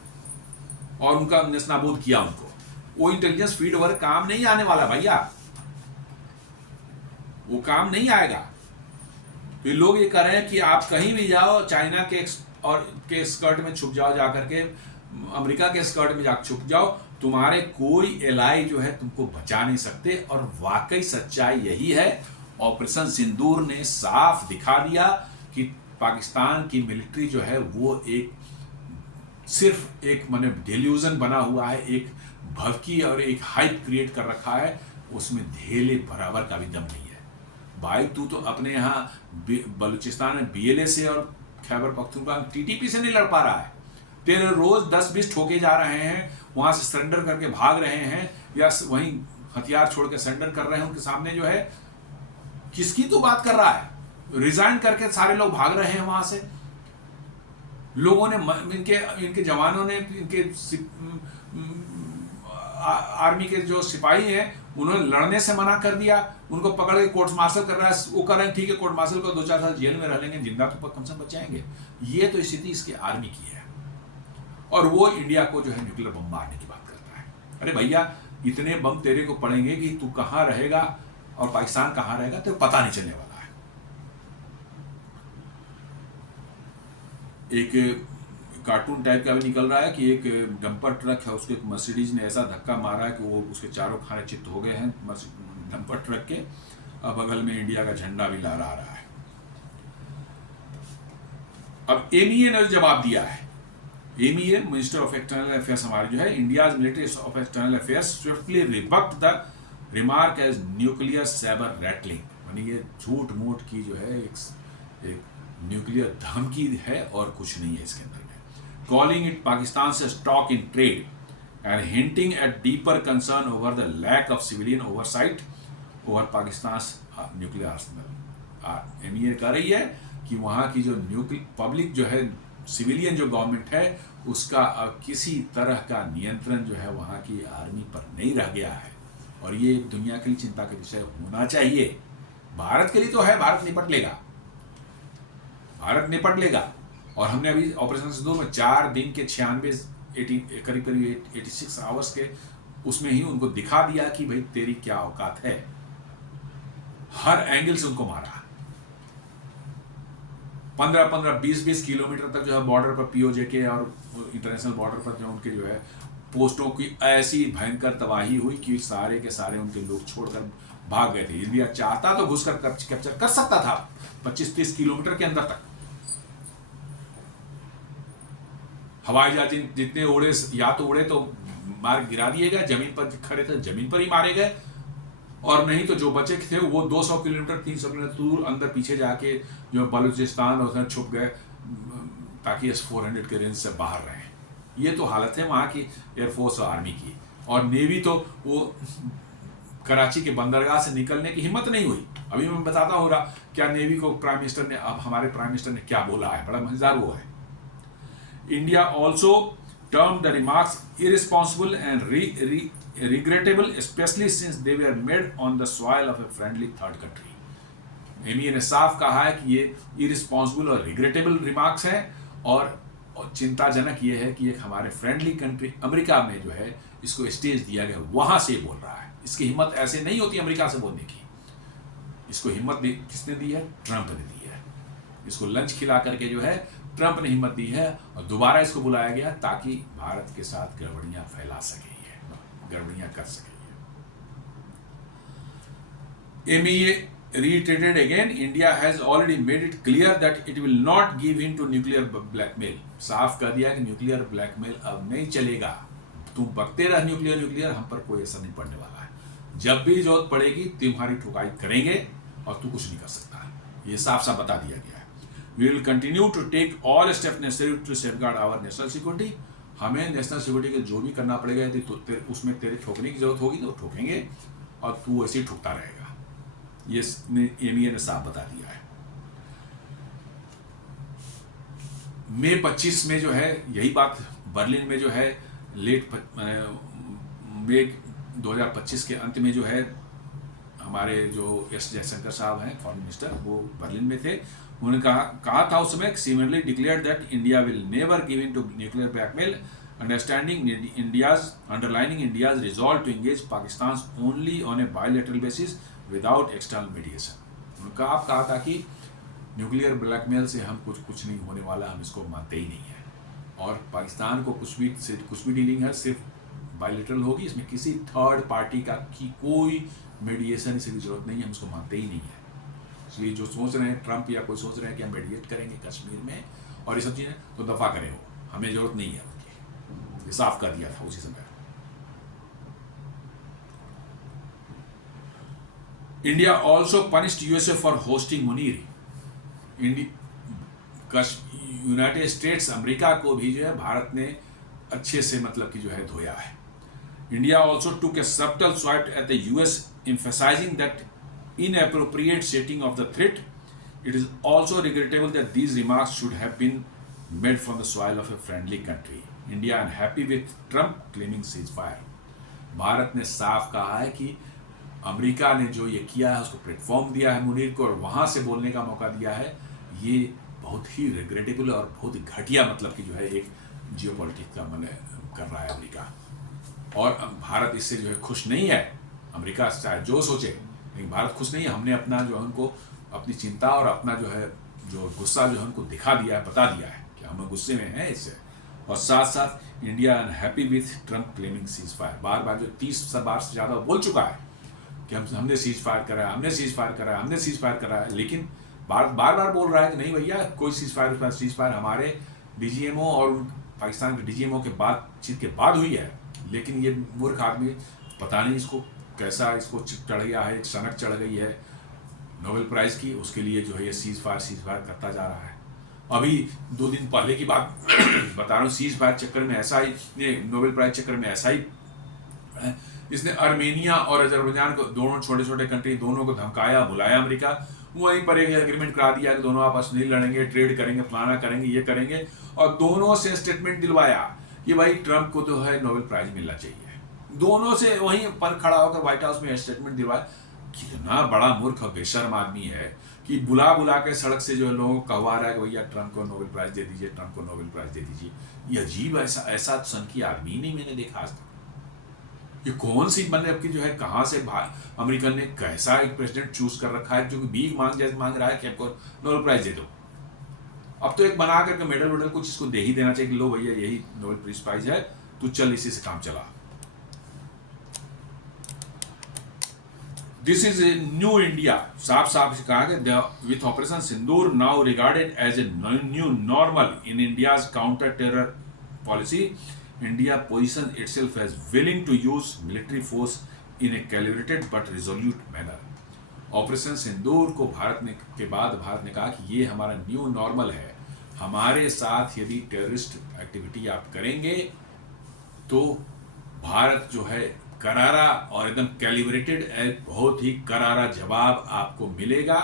और उनका नेस्तनाबूद किया उनको। वो इंटेलिजेंस फीड वर्क काम नहीं आने वाला भैया, वो काम नहीं आएगा। तो लोग ये कह रहे हैं कि आप कहीं भी जाओ, चाइना के स्कर्ट में छुप जाओ, जाकर के अमेरिका के स्कर्ट में जाकर छुप जाओ, तुम्हारे कोई एलाई जो है तुमको बचा नहीं सकते। और वाकई सच्चाई यही है। ऑपरेशन सिंदूर ने साफ दिखा दिया कि पाकिस्तान की मिलिट्री जो है वो सिर्फ एक माने डेल्यूजन बना हुआ है, एक भवकी और एक हाइप क्रिएट कर रखा है, उसमें धेले बराबर का भी दम नहीं है। भाई तू तो अपने यहाँ बलूचिस्तान में BLA से और खैबर पख्तूनख्वा TTP से नहीं लड़ पा रहा है, तेरे रोज 10-20 ठोके जा रहे हैं, वहां से सरेंडर करके भाग रहे हैं या वहीं हथियार छोड़ के सरेंडर कर रहे हैं उनके सामने जो है। किसकी तू बात कर रहा है? रिजाइन करके सारे लोग भाग रहे हैं वहां से। लोगों ने इनके जवानों ने, इनके आर्मी के जो सिपाही हैं उन्होंने लड़ने से मना कर दिया, उनको पकड़ के कोर्ट मार्शल कर रहा है। वो कर रहे हैं ठीक है, कोर्ट मार्शल को 2-4 साल जेल में रह लेंगे, जिंदा तो कम से कम बच जाएंगे। ये तो स्थिति इसके आर्मी की है, और वो इंडिया को जो है न्यूक्लियर बम मारने की बात करता है। अरे भैया, इतने बम तेरे को पड़ेंगे कि तू कहां रहेगा और पाकिस्तान कहां रहेगा तेरे पता नहीं चलने वाला है। एक कार्टून टाइप का भी निकल रहा है कि एक डंपर ट्रक है, उसको एक मर्सिडीज ने ऐसा धक्का मारा है कि वो उसके चारों खाने चित्त हो गए हैं डंपर ट्रक के। अब बगल में इंडिया का झंडा भी लहरा रहा है। अब एमईए ने जवाब दिया है। MEA, minister of external affairs हमारे जो है, India's military of external affairs swiftly rebuked the remark as nuclear sabre rattling. यानी ये झूठ मूठ की जो है एक न्यूक्लियर धमकी है और कुछ नहीं है इसके अंदर में। कॉलिंग इट पाकिस्तान से stock in trade and hinting at deeper concern over the lack of civilian oversight over Pakistan nuclear arsenal. MEA कह रही है कि वहाँ की जो पब्लिक जो है, सिविलियन जो गवर्नमेंट है, उसका अब किसी तरह का नियंत्रण जो है वहाँ की आर्मी पर नहीं रह गया है, और ये दुनिया के लिए चिंता का विषय होना चाहिए। भारत के लिए तो है, भारत निपट लेगा, भारत निपट लेगा। और हमने अभी ऑपरेशन सिंदूर में 4 दिन के करीब 86 आवर्स के उसमें ही उनको दिखा दिया कि भाई तेरी क्या औकात है। हर एंगल से उनको मारा। 15-15, 20-20 किलोमीटर तक जो है बॉर्डर पर पीओजे के और इंटरनेशनल बॉर्डर पर जो उनके जो है पोस्टों की ऐसी भयंकर तबाही हुई कि सारे के सारे उनके लोग छोड़कर भाग गए थे। इंडिया चाहता तो घुसकर कैप्चर कर सकता था 25-30 किलोमीटर के अंदर तक। हवाई जहाज जितने उड़े, या तो उड़े तो मार गिरा दिए गए, जमीन पर खड़े थे जमीन पर ही मारे गए, और नहीं तो जो बचे थे वो 200 किलोमीटर 300 किलोमीटर दूर अंदर पीछे जाके जो बलूचिस्तान और उसमें छुप गए, ताकि S-400 के रेंज से बाहर रहे। ये तो हालत है वहाँ की एयरफोर्स और आर्मी की। और नेवी तो वो कराची के बंदरगाह से निकलने की हिम्मत नहीं हुई। अभी मैं बताता हूँ क्या नेवी को प्राइम मिनिस्टर ने, अब हमारे प्राइम मिनिस्टर ने क्या बोला है, बड़ा मजेदार वो है। India also termed the remarks irresponsible and regrettable, especially since they were made on the soil of a friendly third country. MEA ने साफ कहा है कि ये irresponsible और regrettable remarks हैं, और चिंताजनक ये है कि एक हमारे फ्रेंडली कंट्री अमेरिका में जो है इसको स्टेज दिया गया, वहां से बोल रहा है। इसकी हिम्मत ऐसे नहीं होती अमेरिका से बोलने की। इसको हिम्मत भी किसने दी है? ट्रंप ने दी है। इसको लंच खिला करके जो है ट्रंप ने हिम्मत दी है, और दोबारा इसको बुलाया गया ताकि भारत के साथ गड़बड़ियां फैला सके, गड़बड़ियां कर सके। MEA reiterated again, India has already made it clear that it will not give in to nuclear blackmail. साफ कर दिया कि न्यूक्लियर ब्लैकमेल अब नहीं चलेगा। तुम बकते रह न्यूक्लियर, हम पर कोई असर नहीं पड़ने वाला है। जब भी जरूरत पड़ेगी तुम्हारी ठुकाई करेंगे, और तू कुछ नहीं कर सकता। ये साफ साफ बता दिया गया है। We will continue to take all steps necessary to safeguard our national security. हमें नेशनल सिक्योरिटी के जो भी करना पड़ेगा, यदि उसमें तेरे ठोकने की जरूरत होगी तो ठोकेंगे, और तू ऐसे ही ठुकता रहेगा। ये एमईए ने साफ बता दिया है। मई 25 में जो है यही बात बर्लिन में जो है मई 2025 के अंत में जो है हमारे जो एस जयशंकर साहब हैं फॉरेन मिनिस्टर, वो बर्लिन में थे। उन्होंने कहा था उस समय, similarly declared that India will never give in to nuclear blackmail, underlining India's resolve to engage Pakistan only on a bilateral basis without external mediation. उनका आप कहा था कि न्यूक्लियर ब्लैकमेल से हम कुछ नहीं होने वाला, हम इसको मानते ही नहीं है, और पाकिस्तान को कुछ भी डीलिंग है सिर्फ बायलैटरल होगी, इसमें किसी थर्ड पार्टी की कोई मीडिएशन की जरूरत नहीं है, हम इसको मानते ही नहीं है। इसलिए जो सोच रहे हैं ट्रंप या कोई सोच रहे हैं कि हम मेडिएट करेंगे कश्मीर में और ये सब चीज़ें, तो दफा करें, हो हमें जरूरत नहीं है उनकी। ये साफ कर दिया था उसी समय। India also punished USA for hosting Munir. United states America को भी जो है भारत ने अच्छे से मतलब कि जो है धोया है। India also took A subtle swipe at the US emphasizing that inappropriate setting of the threat. It is also regrettable that these remarks should have been made from the soil of a friendly country. India unhappy with Trump claiming ceasefire. Bharat ने साफ कहा है कि America ने जो ये किया है उसको प्लेटफॉर्म दिया है मुनीर को और वहाँ से बोलने का मौका दिया है, ये बहुत ही रिग्रेटेबल और बहुत ही घटिया मतलब कि जो है एक जियोपॉलिटिक्स का मन कर रहा है अमेरिका। और भारत इससे जो है खुश नहीं है। अमेरिका चाहे जो सोचे, लेकिन भारत खुश नहीं है। हमने अपना जो है उनको अपनी चिंता और अपना जो है जो गुस्सा जो है उनको दिखा दिया है, बता दिया है कि हम गुस्से में हैं इससे। और साथ साथ India unhappy with Trump claiming ceasefire, बार बार जो 30 बार से ज़्यादा बोल चुका है कि हमने सीज फायर करा है, हमने सीज फायर करा है, हमने सीज फायर करा है, लेकिन बार बार बोल रहा है कि नहीं भैया कोई सीज फायर हमारे डीजीएमओ और पाकिस्तान के डीजीएमओ के बातचीत के बाद हुई है। लेकिन ये मूर्ख आदमी पता नहीं इसको कैसा इसको चढ़ गया है, एक सनक चढ़ गई है नोबेल प्राइज़ की, उसके लिए जो है ये सीज फायर करता जा रहा है। अभी 2 दिन पहले की बात बता रहा हूँ, सीज फायर चक्कर में ऐसा ही नोबेल प्राइज चक्कर में ऐसा ही इसने अर्मेनिया और अजरबैजान को, दोनों छोटे छोटे कंट्री, दोनों को धमकाया बुलाया अमेरिका, वहीं पर एक एग्रीमेंट करा दिया कि दोनों आपस नहीं लड़ेंगे, ट्रेड करेंगे, फलाना करेंगे, ये करेंगे, और दोनों से स्टेटमेंट दिलवाया कि भाई ट्रम्प को तो है नोबेल प्राइज मिलना चाहिए। दोनों से वहीं पर खड़ा होकर व्हाइट हाउस में स्टेटमेंट दिलवाया। कितना बड़ा मूर्ख और बेशर्म आदमी है कि बुला के सड़क से जो है लोगों को कहवा रहा है कि भैया ट्रम्प को नोबेल प्राइज दे दीजिए, ट्रम्प को नोबेल प्राइज दे दीजिए। ये अजीब, ऐसा सनकी आदमी नहीं मैंने देखा आज तक। ये कौन सी मतलब की जो है कहाँ से अमेरिकन ने कैसा एक प्रेसिडेंट चूज कर रखा है जो कि भीख मांग रहा है कि आपको नोबेल प्राइज दे दो। अब तो एक बना करके मेडल कुछ इसको दे ही देना चाहिए कि लो भैया यही नोबेल प्राइज है, तू चल इसी से काम चला। This is a new India. साफ से कहा गया, with Operation Sindoor now regarded as a new normal in India's counter-terror policy, India positions itself as willing to use military force in a calibrated but resolute manner. Operation Sindoor को के बाद भारत ने कहा कि ये हमारा न्यू नॉर्मल है। हमारे साथ यदि टेररिस्ट एक्टिविटी आप करेंगे तो भारत जो है करारा और एकदम कैलिब्रेटेड, एक बहुत ही करारा जवाब आपको मिलेगा,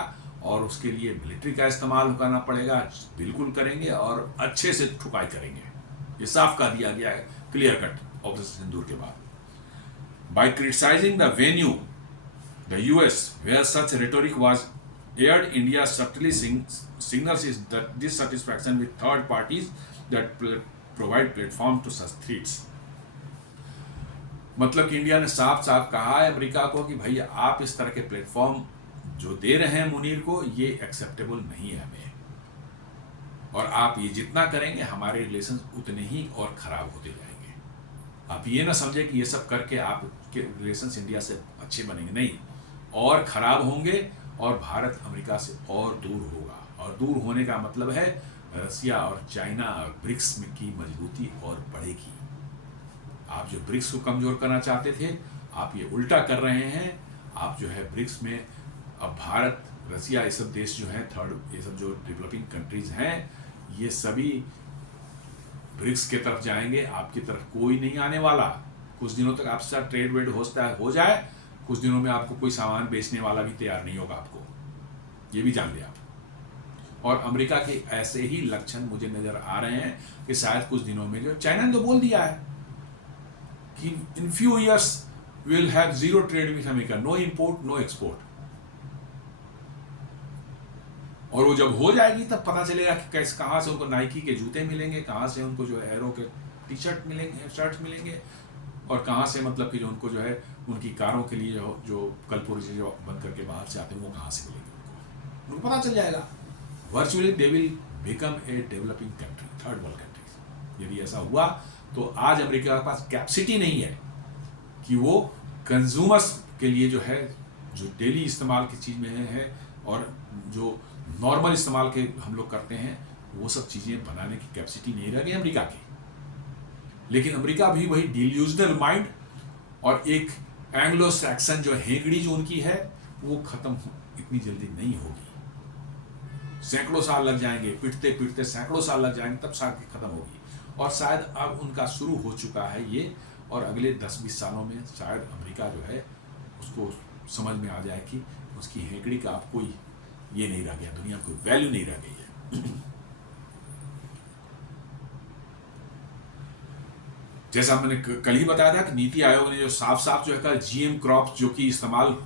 और उसके लिए मिलिट्री का इस्तेमाल करना पड़ेगा, बिल्कुल करेंगे और अच्छे से ठुकाई करेंगे। ये साफ कर दिया गया है, क्लियर कट ऑपरेशन सिंदूर के बाद। By criticising the venue the US where such rhetoric was aired, India subtly signals its dissatisfaction with third parties that provide platform to such threats. मतलब कि इंडिया ने साफ कहा है अमेरिका को कि भाई आप इस तरह के प्लेटफॉर्म जो दे रहे हैं मुनीर को, ये एक्सेप्टेबल नहीं है हमें, और आप ये जितना करेंगे हमारे रिलेशन उतने ही और ख़राब होते जाएंगे। आप ये ना समझे कि ये सब करके आपके रिलेशन इंडिया से अच्छे बनेंगे, नहीं, और ख़राब होंगे, और भारत अमेरिका से और दूर होगा। और दूर होने का मतलब है रसिया और चाइना और ब्रिक्स में की मजबूती और बढ़ेगी। आप जो ब्रिक्स को कमज़ोर करना चाहते थे, आप ये उल्टा कर रहे हैं। आप जो है ब्रिक्स में अब भारत, रसिया, ये सब देश जो हैं ये सब जो डेवलपिंग कंट्रीज़ हैं, ये सभी ब्रिक्स के तरफ जाएंगे, आपकी तरफ कोई नहीं आने वाला। कुछ दिनों तक आपसे ट्रेड वेड हो जाए, कुछ दिनों में आपको कोई सामान बेचने वाला भी तैयार नहीं होगा आपको, ये भी जान लिया। और अमेरिका के ऐसे ही लक्षण मुझे नज़र आ रहे हैं कि शायद कुछ दिनों में जो चाइना ने तो बोल दिया है कि in few years we will have zero trade with America, no import no export. और वो जब हो जाएगी तब पता चलेगा कि कैसे, कहाँ से उनको नाइकी के जूते मिलेंगे, कहाँ से उनको जो एरो के टी शर्ट मिलेंगे, शर्ट्स मिलेंगे, और कहाँ से मतलब कि जो उनको जो है उनकी कारों के लिए जो कलपुर से जो बंद करके बाहर से आते हैं वो कहाँ से मिलेंगे उनको पता चल जाएगा। Virtually they will become a developing country, third world countries. यदि ऐसा हुआ तो आज अमेरिका के पास कैपेसिटी नहीं है कि वो कंज्यूमर्स के लिए जो है, जो डेली इस्तेमाल की चीज़ में है और जो नॉर्मल इस्तेमाल के हम लोग करते हैं, वो सब चीज़ें बनाने की कैपेसिटी नहीं रह गई अमेरिका की। लेकिन अमेरिका भी वही डिल्यूजनल माइंड और एक एंग्लो सैक्सन जो हेगड़ी जो उनकी है, वो ख़त्म इतनी जल्दी नहीं होगी। सैकड़ों साल लग जाएंगे, पिटते पिटते सैकड़ों साल लग जाएंगे, तब शायद खत्म होगी। और शायद अब उनका शुरू हो चुका है ये, और अगले 10-20 सालों में शायद अमेरिका जो है उसको समझ में आ जाए कि उसकी हेकड़ी का अब कोई ये नहीं रह गया, दुनिया कोई वैल्यू नहीं रह गई है। जैसा मैंने कल ही बताया था कि नीति आयोग ने जो साफ साफ जो है कहा, जीएम क्रॉप जो कि इस्तेमाल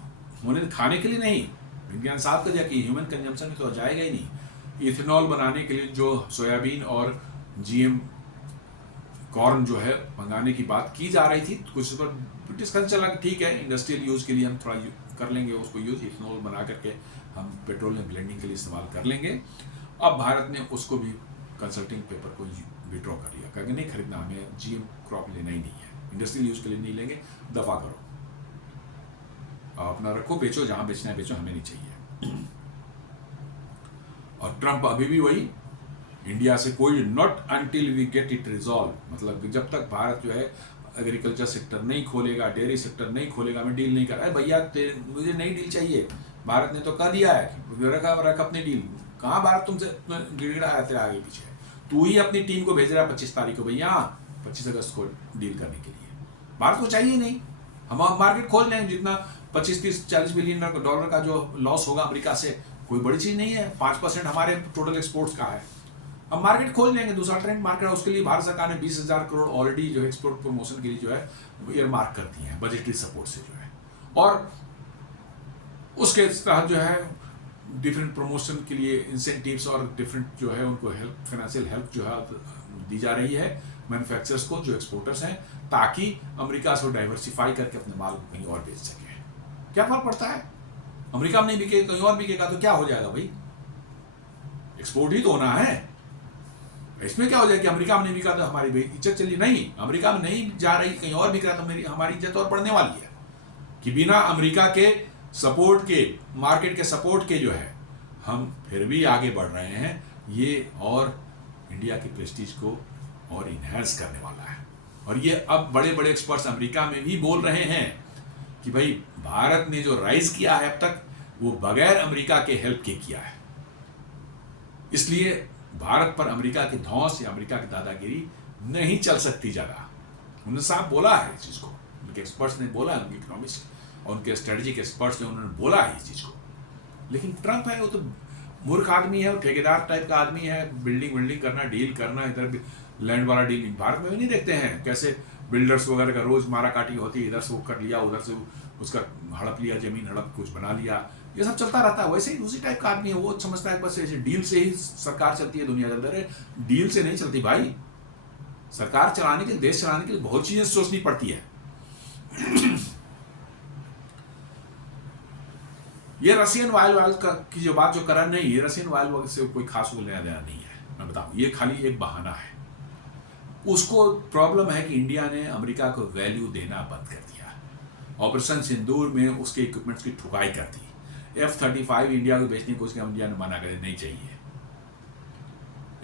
होने खाने के लिए नहीं, विज्ञान साफ कर दिया कि ह्यूमन कंजम्पशन में तो जाएगा ही नहीं। इथेनॉल बनाने के लिए जो सोयाबीन और जीएम कॉर्न जो है मंगाने की बात की जा रही थी, कुछ पर डिस्कशन चला कि ठीक है इंडस्ट्रियल यूज के लिए हम थोड़ा कर लेंगे उसको यूज, इथेनॉल बना करके हम पेट्रोलियम ब्लेंडिंग के लिए इस्तेमाल कर लेंगे। अब भारत ने उसको भी कंसल्टिंग पेपर को विड्रॉ कर लिया, कहेंगे नहीं खरीदना, हमें जीएम क्रॉप लेना ही नहीं है, इंडस्ट्रियल यूज के लिए नहीं लेंगे, दफा करो, अपना रखो, बेचो, जहां बेचना है बेचो, हमें नहीं चाहिए। और ट्रंप अभी भी वही, इंडिया से कोई not until we get it resolve, मतलब जब तक भारत जो है एग्रीकल्चर सेक्टर नहीं खोलेगा, डेयरी सेक्टर नहीं खोलेगा, मैं डील नहीं कर रहा। भैया मुझे नई डील चाहिए, भारत ने तो कह दिया है रख अपनी डील, कहाँ भारत तुमसे गिड़गिड़ा है तेरे आगे पीछे, तू ही अपनी टीम को भेज रहा है 25 तारीख को, भैया 25 अगस्त को डील करने के लिए, भारत को चाहिए नहीं, हम मार्केट खोल लेंगे, जितना 25-30-40 बिलियन डॉलर का जो लॉस होगा अमेरिका से, कोई बड़ी चीज नहीं है, 5% हमारे टोटल एक्सपोर्ट्स का है, अब मार्केट खोल लेंगे, दूसरा ट्रेंड मार्केट है, उसके लिए भारत सरकार ने 20,000 करोड़ ऑलरेडी जो है एक्सपोर्ट प्रमोशन के लिए जो है ईयर मार्क कर दिए हैं बजटरी सपोर्ट से जो है, और उसके तहत जो है डिफरेंट प्रमोशन के लिए इंसेंटिव्स और डिफरेंट जो है उनको हेल्प, फाइनेंशियल हेल्प जो है दी जा रही है मैन्युफैक्चरर्स को जो एक्सपोर्टर्स हैं, ताकि अमेरिका से डाइवर्सिफाई करके अपने माल को कहीं और बेच सके। क्या फर्क पड़ता है, अमेरिका में नहीं बिके कहीं और बिकेगा तो क्या हो जाएगा भाई, एक्सपोर्ट ही तो होना है, इसमें क्या हो जाए कि अमेरिका में नहीं बिका तो हमारी इज्जत चली, नहीं, अमेरिका में नहीं जा रही कहीं और बिक रहा तो हमारी इज्जत और बढ़ने वाली है, कि बिना अमेरिका के सपोर्ट के, मार्केट के सपोर्ट के जो है हम फिर भी आगे बढ़ रहे हैं, ये और इंडिया की प्रेस्टीज को और इनहेंस करने वाला है। और ये अब बड़े बड़े एक्सपर्ट्स अमेरिका में भी बोल रहे हैं कि भाई भारत ने जो राइज किया है अब तक वो बगैर अमेरिका के हेल्प के किया है, इसलिए भारत पर अमेरिका के धौंस या अमेरिका की दादागिरी नहीं चल सकती ज्यादा। उन्होंने साफ बोला है इस चीज को, उनके एक्सपर्ट्स ने बोला है, उनके इकोनॉमिस्ट और उनके स्ट्रेटेजिक एक्सपर्ट्स ने उन्होंने बोला है इस चीज को। लेकिन ट्रंप है वो तो मूर्ख आदमी है, वो ठेकेदार टाइप का आदमी है, बिल्डिंग करना, डील करना, इधर लैंड वाला डील भारत में भी नहीं देखते हैं, कैसे बिल्डर्स वगैरह का रोज मारा काटी होती है, इधर से वो कर लिया, उधर से उसका हड़प लिया, जमीन हड़प कुछ बना लिया, ये सब चलता रहता है। वैसे ही उसी टाइप का आदमी है, वो समझता है बस ऐसे डील से ही सरकार चलती है, दुनिया चलती है, डील से नहीं चलती भाई, सरकार चलाने के लिए, देश चलाने के लिए बहुत चीजें सोचनी पड़ती है। ये रशियन वायल की जो बात जो करा, नहीं, ये रशियन वायल से कोई खास लेना देना नहीं है, मैं बताऊं, ये खाली एक बहाना है। उसको प्रॉब्लम है कि इंडिया ने अमेरिका को वैल्यू देना बंद कर दिया, ऑपरेशन सिंदूर में उसके इक्विपमेंट्स की ठुकाई कर दी, F-35 इंडिया को बेचने को उसके इंडिया ने मना कर नहीं चाहिए,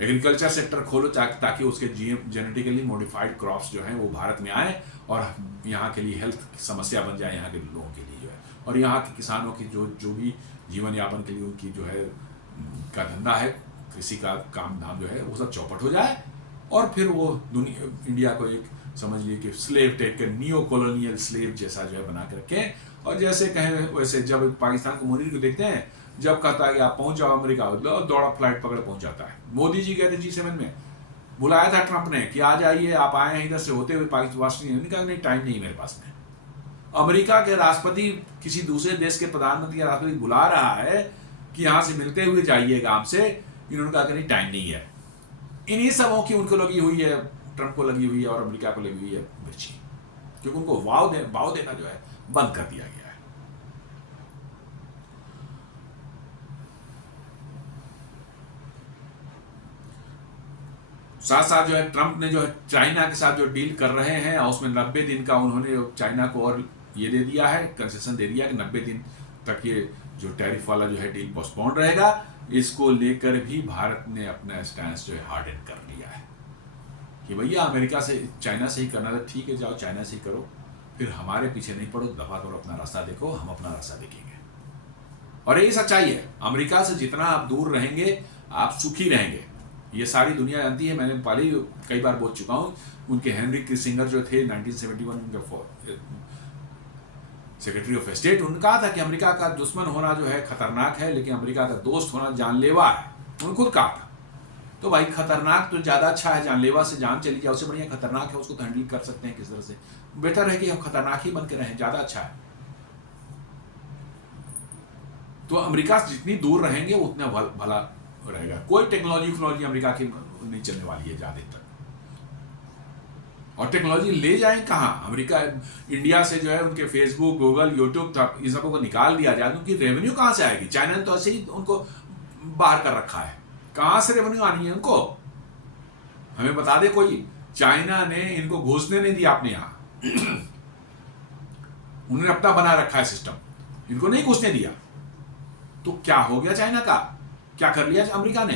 एग्रीकल्चर सेक्टर खोलो ताकि उसके जेनेटिकली मॉडिफाइड क्रॉप्स जो हैं वो भारत में आए और यहाँ के लिए हेल्थ की समस्या बन जाए, यहाँ के लोगों के लिए जो है, और यहाँ के किसानों की जो भी जीवन यापन के लिए उनकी जो है का धंधा है, कृषि का काम धाम जो है वो सब चौपट हो जाए, और फिर वो दुनिया इंडिया को एक समझ लीजिए कि स्लेव टाइप के, नियो कॉलोनियल स्लेव जैसा जो है बना करके, और जैसे कहें वैसे जब पाकिस्तान को मुनीर को देखते हैं, जब कहता है कि आप पहुंच जाओ अमेरिका, दौड़ा फ्लाइट पकड़ पहुंच जाता है। मोदी जी गए थे G7 में, बुलाया था ट्रंप ने कि आ जाइए, आप आए हैं इधर से होते हुए पाकिस्तान, कहा नहीं, टाइम नहीं मेरे पास में। अमेरिका के राष्ट्रपति किसी दूसरे देश के प्रधानमंत्री या राष्ट्रपति बुला रहा है कि यहाँ से मिलते हुए जाइएगा हमसे, इन्होंने कहा कि नहीं, टाइम नहीं है। इन्हीं सबों की उनको लगी हुई है, ट्रंप को लगी हुई है और अमेरिका को लगी हुई है मिर्ची, क्योंकि उनको भाव देना जो है बंद कर दिया गया है। साथ साथ जो है ट्रंप ने जो है चाइना के साथ जो डील कर रहे हैं, उसमें 90 दिन का उन्होंने चाइना को और ये दे दिया है, कंसेशन दे दिया कि 90 दिन तक ये जो टैरिफ वाला जो है डील पोस्टपोन रहेगा। इसको लेकर भी भारत ने अपना स्टैंस जो है हार्डन कर लिया है कि भैया अमेरिका से, चाइना से ही करना था, ठीक है, जाओ चाइना से ही करो, फिर हमारे पीछे नहीं पड़ो, दफा करो, अपना रास्ता देखो, हम अपना रास्ता देखेंगे। और यही सच्चाई है, अमेरिका से जितना आप दूर रहेंगे आप सुखी रहेंगे, ये सारी दुनिया जानती है। मैंने पहले ही कई बार बोल चुका हूँ, उनके हेनरी किसिंगर जो थे 1971 उनके सेक्रेटरी ऑफ स्टेट, उन्होंने कहा था कि अमेरिका का दुश्मन होना जो है खतरनाक है, लेकिन अमेरिका का दोस्त होना जानलेवा है, उन्होंने खुद कहा था। तो भाई खतरनाक तो ज़्यादा अच्छा है, जानलेवा से जान चली जाए उससे बढ़िया खतरनाक है, उसको तो हैंडल कर सकते हैं किस तरह से, बेटर है कि हम खतरनाक ही बन के रहें, ज़्यादा अच्छा है। तो अमेरिका से जितनी दूर रहेंगे उतना भला रहेगा। कोई टेक्नोलॉजी अमेरिका की नहीं चलने वाली है ज़्यादा तक, और टेक्नोलॉजी ले जाएं कहाँ? अमेरिका इंडिया से जो है उनके फेसबुक, गूगल, यूट्यूब तक इन सबको निकाल दिया जाए, उनकी रेवेन्यू कहाँ से आएगी? चाइना ने तो ऐसे ही उनको बाहर कर रखा है, कहाँ से रेवेन्यू आनी है उनको? हमें बता दे कोई। चाइना ने इनको घुसने नहीं दिया अपने यहाँ उन्होंने अपना बना रखा है सिस्टम, इनको नहीं घुसने दिया। तो क्या हो गया चाइना का? क्या कर लिया अमेरिका ने?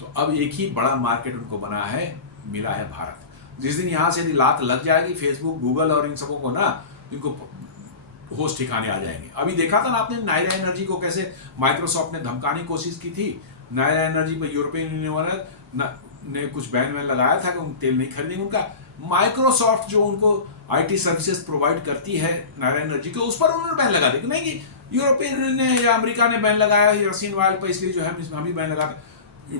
तो अब एक ही बड़ा मार्केट उनको बना है, मिला है भारत। जिस दिन यहाँ से लात लग जाएगी फेसबुक, गूगल और इन सबों को ना, इनको होश ठिकाने आ जाएंगे। अभी देखा था ना आपने नायरा एनर्जी को कैसे माइक्रोसॉफ्ट ने धमकाने की कोशिश की थी। नायरा एनर्जी पर यूरोपियन यूनियन ने कुछ बैन वैन लगाया था कि उन तेल नहीं खरीदेंगे उनका। माइक्रोसॉफ्ट जो उनको आईटी सर्विसेज प्रोवाइड करती है नायरा एनर्जी को, उस पर उन्होंने बैन लगा दिया कि नहीं कि यूरोपियन ने या अमेरिका ने बैन लगाया केरोसिन ऑयल पर, इसलिए जो है हम भी बैन लगा।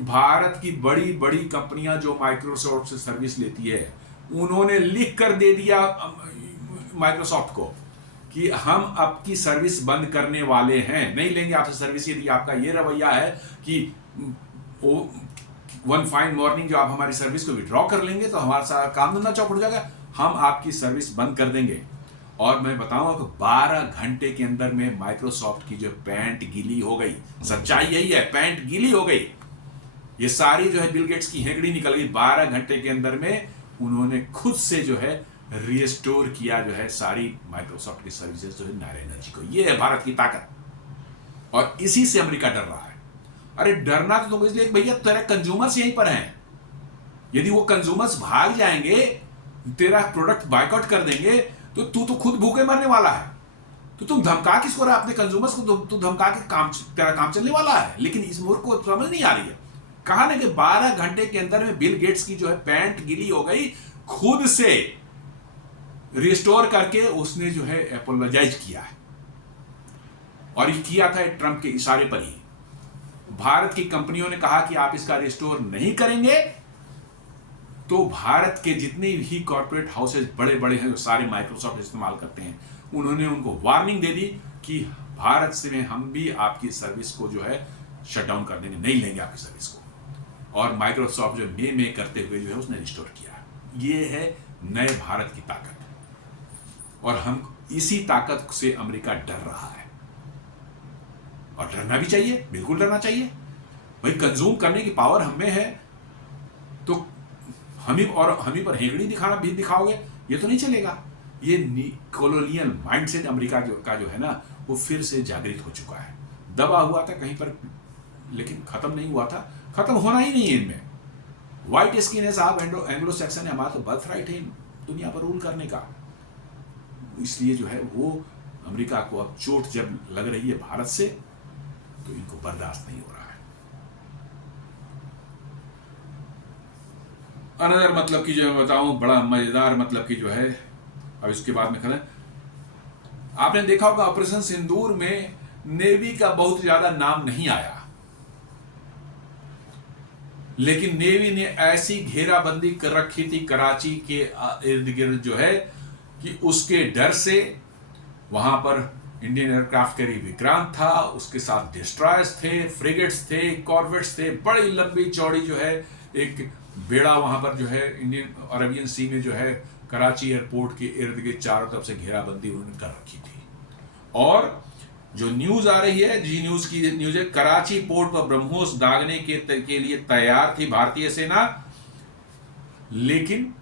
भारत की बड़ी बड़ी कंपनियां जो माइक्रोसॉफ्ट से सर्विस लेती है, उन्होंने लिख कर दे दिया माइक्रोसॉफ्ट को कि हम आपकी सर्विस बंद करने वाले हैं, नहीं लेंगे आपसे सर्विस। यदि आपका ये रवैया है कि वन फाइन मॉर्निंग जो आप हमारी सर्विस को विड्रॉ कर लेंगे तो हमारा सारा काम धंधा चौपट हो जाएगा, हम आपकी सर्विस बंद कर देंगे। और मैं बताऊंगा कि 12 घंटे के अंदर में माइक्रोसॉफ्ट की जो पैंट गीली हो गई। सच्चाई यही है, पैंट गीली हो गई। ये सारी जो है बिल गेट्स की हेगड़ी निकल गई। 12 घंटे के अंदर में उन्होंने खुद से जो है रिस्टोर किया जो है सारी माइक्रोसॉफ्ट की सर्विसेज जो है नायरा एनर्जी को। ये है भारत की ताकत, और इसी से अमेरिका डर रहा है। अरे डरना तो इसलिए भैया तेरे कंज्यूमर्स यहीं पर हैं, यदि वो कंज्यूमर्स भाग जाएंगे, तेरा प्रोडक्ट बायकॉट कर देंगे, तो तू तो खुद भूखे मरने वाला है। तो तुम धमका किसको रहा? अपने कंज्यूमर्स को तू धमका के काम, तेरा काम चलने वाला है। लेकिन इस मूर्ख को समझ नहीं आ रही है। कहा ना कि 12 घंटे के अंदर में बिल गेट्स की जो है पैंट गीली हो गई, खुद से रिस्टोर करके उसने जो है एपोलोजाइज किया है। और ये किया था ट्रंप के इशारे पर ही। भारत की कंपनियों ने कहा कि आप इसका रिस्टोर नहीं करेंगे तो भारत के जितने भी कॉर्पोरेट हाउसेज बड़े बड़े हैं, जो सारे माइक्रोसॉफ्ट इस्तेमाल करते हैं, उन्होंने उनको वार्निंग दे दी कि भारत से में हम भी आपकी सर्विस को जो है शट डाउन कर देंगे, नहीं लेंगे आपकी सर्विस को। और माइक्रोसॉफ्ट जो में करते हुए जो है उसने रिस्टोर किया। ये है नए भारत की ताकत, और हम इसी ताकत से अमेरिका डर रहा है। और डरना भी चाहिए, बिल्कुल डरना चाहिए। भाई कंज्यूम करने की पावर हमें है, तो हम ही पर हेगड़ी दिखाना भी दिखाओगे, ये तो नहीं चलेगा। ये कॉलोनियल माइंडसेट अमेरिका का जो है ना, वो फिर से जागृत हो चुका है। दबा हुआ था कहीं पर, लेकिन खत्म नहीं हुआ था, खत्म होना ही नहीं है इनमें। व्हाइट स्किन है साहब, एंग्लो सैक्सन है, हमारा तो बर्थ राइट है दुनिया पर रूल करने का। इसलिए जो है वो अमेरिका को अब चोट जब लग रही है भारत से, तो इनको बर्दाश्त नहीं हो रहा है। अनदर मतलब की जो मैं बताऊं, बड़ा मजेदार मतलब की जो है, अब इसके बाद में खबर, आपने देखा होगा ऑपरेशन सिंदूर में नेवी का बहुत ज्यादा नाम नहीं आया, लेकिन नेवी ने ऐसी घेराबंदी कर रखी थी कराची के इर्द गिर्द जो है कि उसके डर से वहां पर इंडियन एयरक्राफ्ट कैरियर विक्रांत था, उसके साथ डिस्ट्रॉयर्स थे, फ्रिगेट्स थे, कॉर्वेट्स थे, बड़ी लंबी चौड़ी जो है एक बेड़ा वहां पर जो है इंडियन अरेबियन सी में जो है कराची एयरपोर्ट के इर्द गिर्द चारों तरफ से घेराबंदी उन्होंने कर रखी थी। और जो न्यूज आ रही है, जी न्यूज की न्यूज है, कराची पोर्ट पर ब्रह्मोस दागने के लिए तैयार थी भारतीय सेना, लेकिन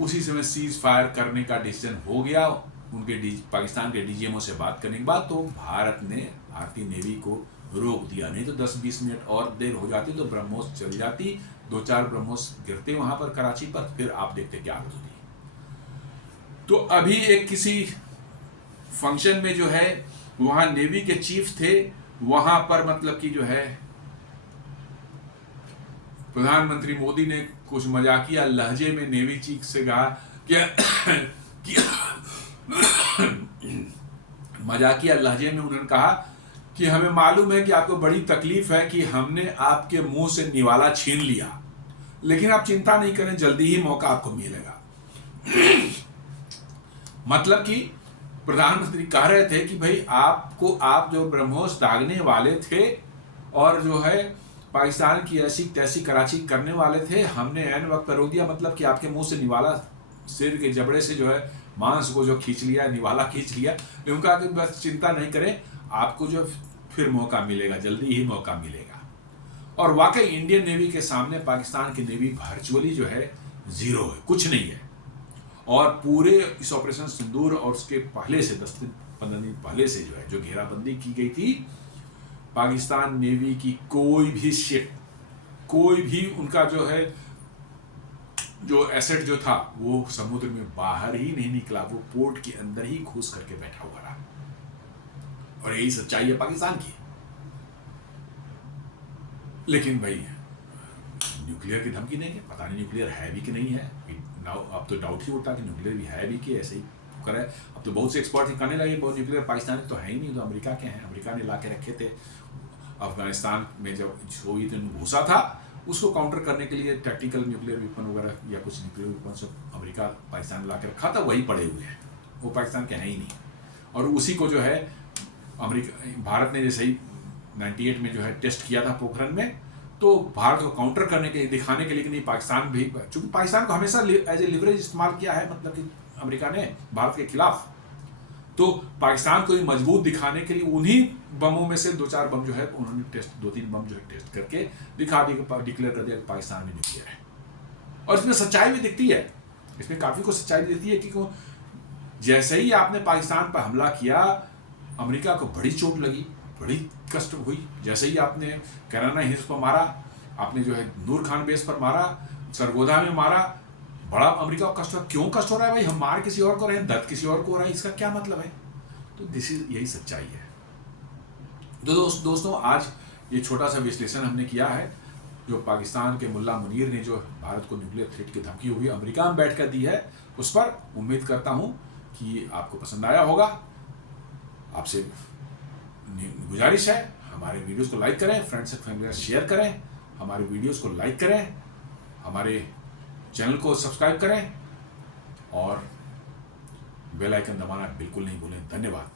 उसी समय सीज फायर करने का डिसीजन हो गया उनके पाकिस्तान के डीजीएमओ से बात करने के बाद। तो भारत ने भारतीय नेवी को रोक दिया, नहीं तो 10-20 मिनट और देर हो जाती तो ब्रह्मोस चली जाती, 2-4 ब्रह्मोस गिरते वहां पर कराची पर, फिर आप देखते क्या हालत होती। तो अभी एक किसी फंक्शन में जो है वहां नेवी के चीफ थे, वहां पर मतलब कि जो है प्रधानमंत्री मोदी ने कुछ मजाकिया लहजे में नेवी चीफ से कहा कि मजाकिया लहजे में उन्होंने कहा कि हमें मालूम है कि आपको बड़ी तकलीफ है कि हमने आपके मुंह से निवाला छीन लिया, लेकिन आप चिंता नहीं करें, जल्दी ही मौका आपको मिलेगा। मतलब कि प्रधानमंत्री कह रहे थे कि भाई आप जो ब्रह्मोस दागने वाले थे और जो है पाकिस्तान की ऐसी तैसी कराची करने वाले थे, हमने ऐन वक्त पर रोक दिया। मतलब कि आपके मुंह से निवाला, सिर के जबड़े से जो है मांस को जो खींच लिया, निवाला खींच लिया। उनका कि बस चिंता नहीं करें, आपको जो फिर मौका मिलेगा, जल्दी ही मौका मिलेगा। और वाकई इंडियन नेवी के सामने पाकिस्तान की नेवी वर्चुअली जो है जीरो है, कुछ नहीं है। और पूरे इस ऑपरेशन सिंदूर और उसके पहले से 10-15 दिन पहले से जो है जो घेराबंदी की गई थी, पाकिस्तान नेवी की कोई भी शिप, कोई भी उनका जो है जो एसेट जो था वो समुद्र में बाहर ही नहीं निकला, वो पोर्ट के अंदर ही घुस करके बैठा हुआ रहा। और यही सच्चाई है पाकिस्तान की। लेकिन भाई न्यूक्लियर की धमकी देंगे, पता नहीं न्यूक्लियर है भी कि नहीं है। अब तो डाउट ही उठता कि न्यूक्लियर भी है भी कि ऐसे ही करे। अब तो बहुत से एक्सपर्ट कहने लगे बहुत न्यूक्लियर पाकिस्तान तो है ही नहीं, तो अमेरिका के हैं, अमेरिका ने ला के रखे थे। अफगानिस्तान में जब सोवियत यूनियन घुसा था, उसको काउंटर करने के लिए टैक्टिकल न्यूक्लियर वेपन वगैरह या कुछ न्यूक्लियर वेपन सब अमेरिका पाकिस्तान ने ला के रखा था, वही पड़े हुए हैं, वो पाकिस्तान के हैं ही नहीं। और उसी को जो है अमेरिका, भारत ने जैसे ही 98 में जो है टेस्ट किया था पोखरण में, तो भारत को काउंटर करने के लिए, दिखाने के लिए कि नहीं पाकिस्तान भी, चूंकि पाकिस्तान को हमेशा एज ए लिवरेज इस्तेमाल किया है, मतलब कि अमेरिका ने भारत के खिलाफ, तो पाकिस्तान को मजबूत दिखाने के लिए उन्हीं बमों में से 2-4 बम जो है उन्होंने टेस्ट, 2-3 बम जो है टेस्ट करके दिखा दिया, डिक्लेयर कर दिया कि पाकिस्तान में न्यूक्लियर है। और इसमें सच्चाई भी दिखती है, इसमें काफी कुछ सच्चाई भी दिखती है कि जैसे ही आपने पाकिस्तान पर हमला किया, अमेरिका को बड़ी चोट लगी, बड़ी कष्ट हुई। जैसे ही आपने कैराना हिल्स पर मारा, आपने जो है नूर खान बेस पर मारा, सरगोधा में मारा, बड़ा अमेरिका को कष्ट हुआ। क्यों कष्ट हो रहा है भाई? हम मार किसी और को रहे हैं, दर्द किसी और को हो रहा है, इसका क्या मतलब है? तो यही सच्चाई है। तो दोस्तों आज ये छोटा सा विश्लेषण हमने किया है जो पाकिस्तान के मुल्ला मुनीर ने जो भारत को न्यूक्लियर थ्रेट की धमकी हुई अमेरिका में बैठकर दी है, उस पर उम्मीद करता हूं कि आपको पसंद आया होगा। आपसे गुजारिश है हमारे वीडियोस को लाइक करें, फ्रेंड्स एंड फैमिली शेयर करें, हमारे वीडियोस को लाइक करें, हमारे चैनल को सब्सक्राइब करें और बेल आइकन दबाना बिल्कुल नहीं भूलें। धन्यवाद।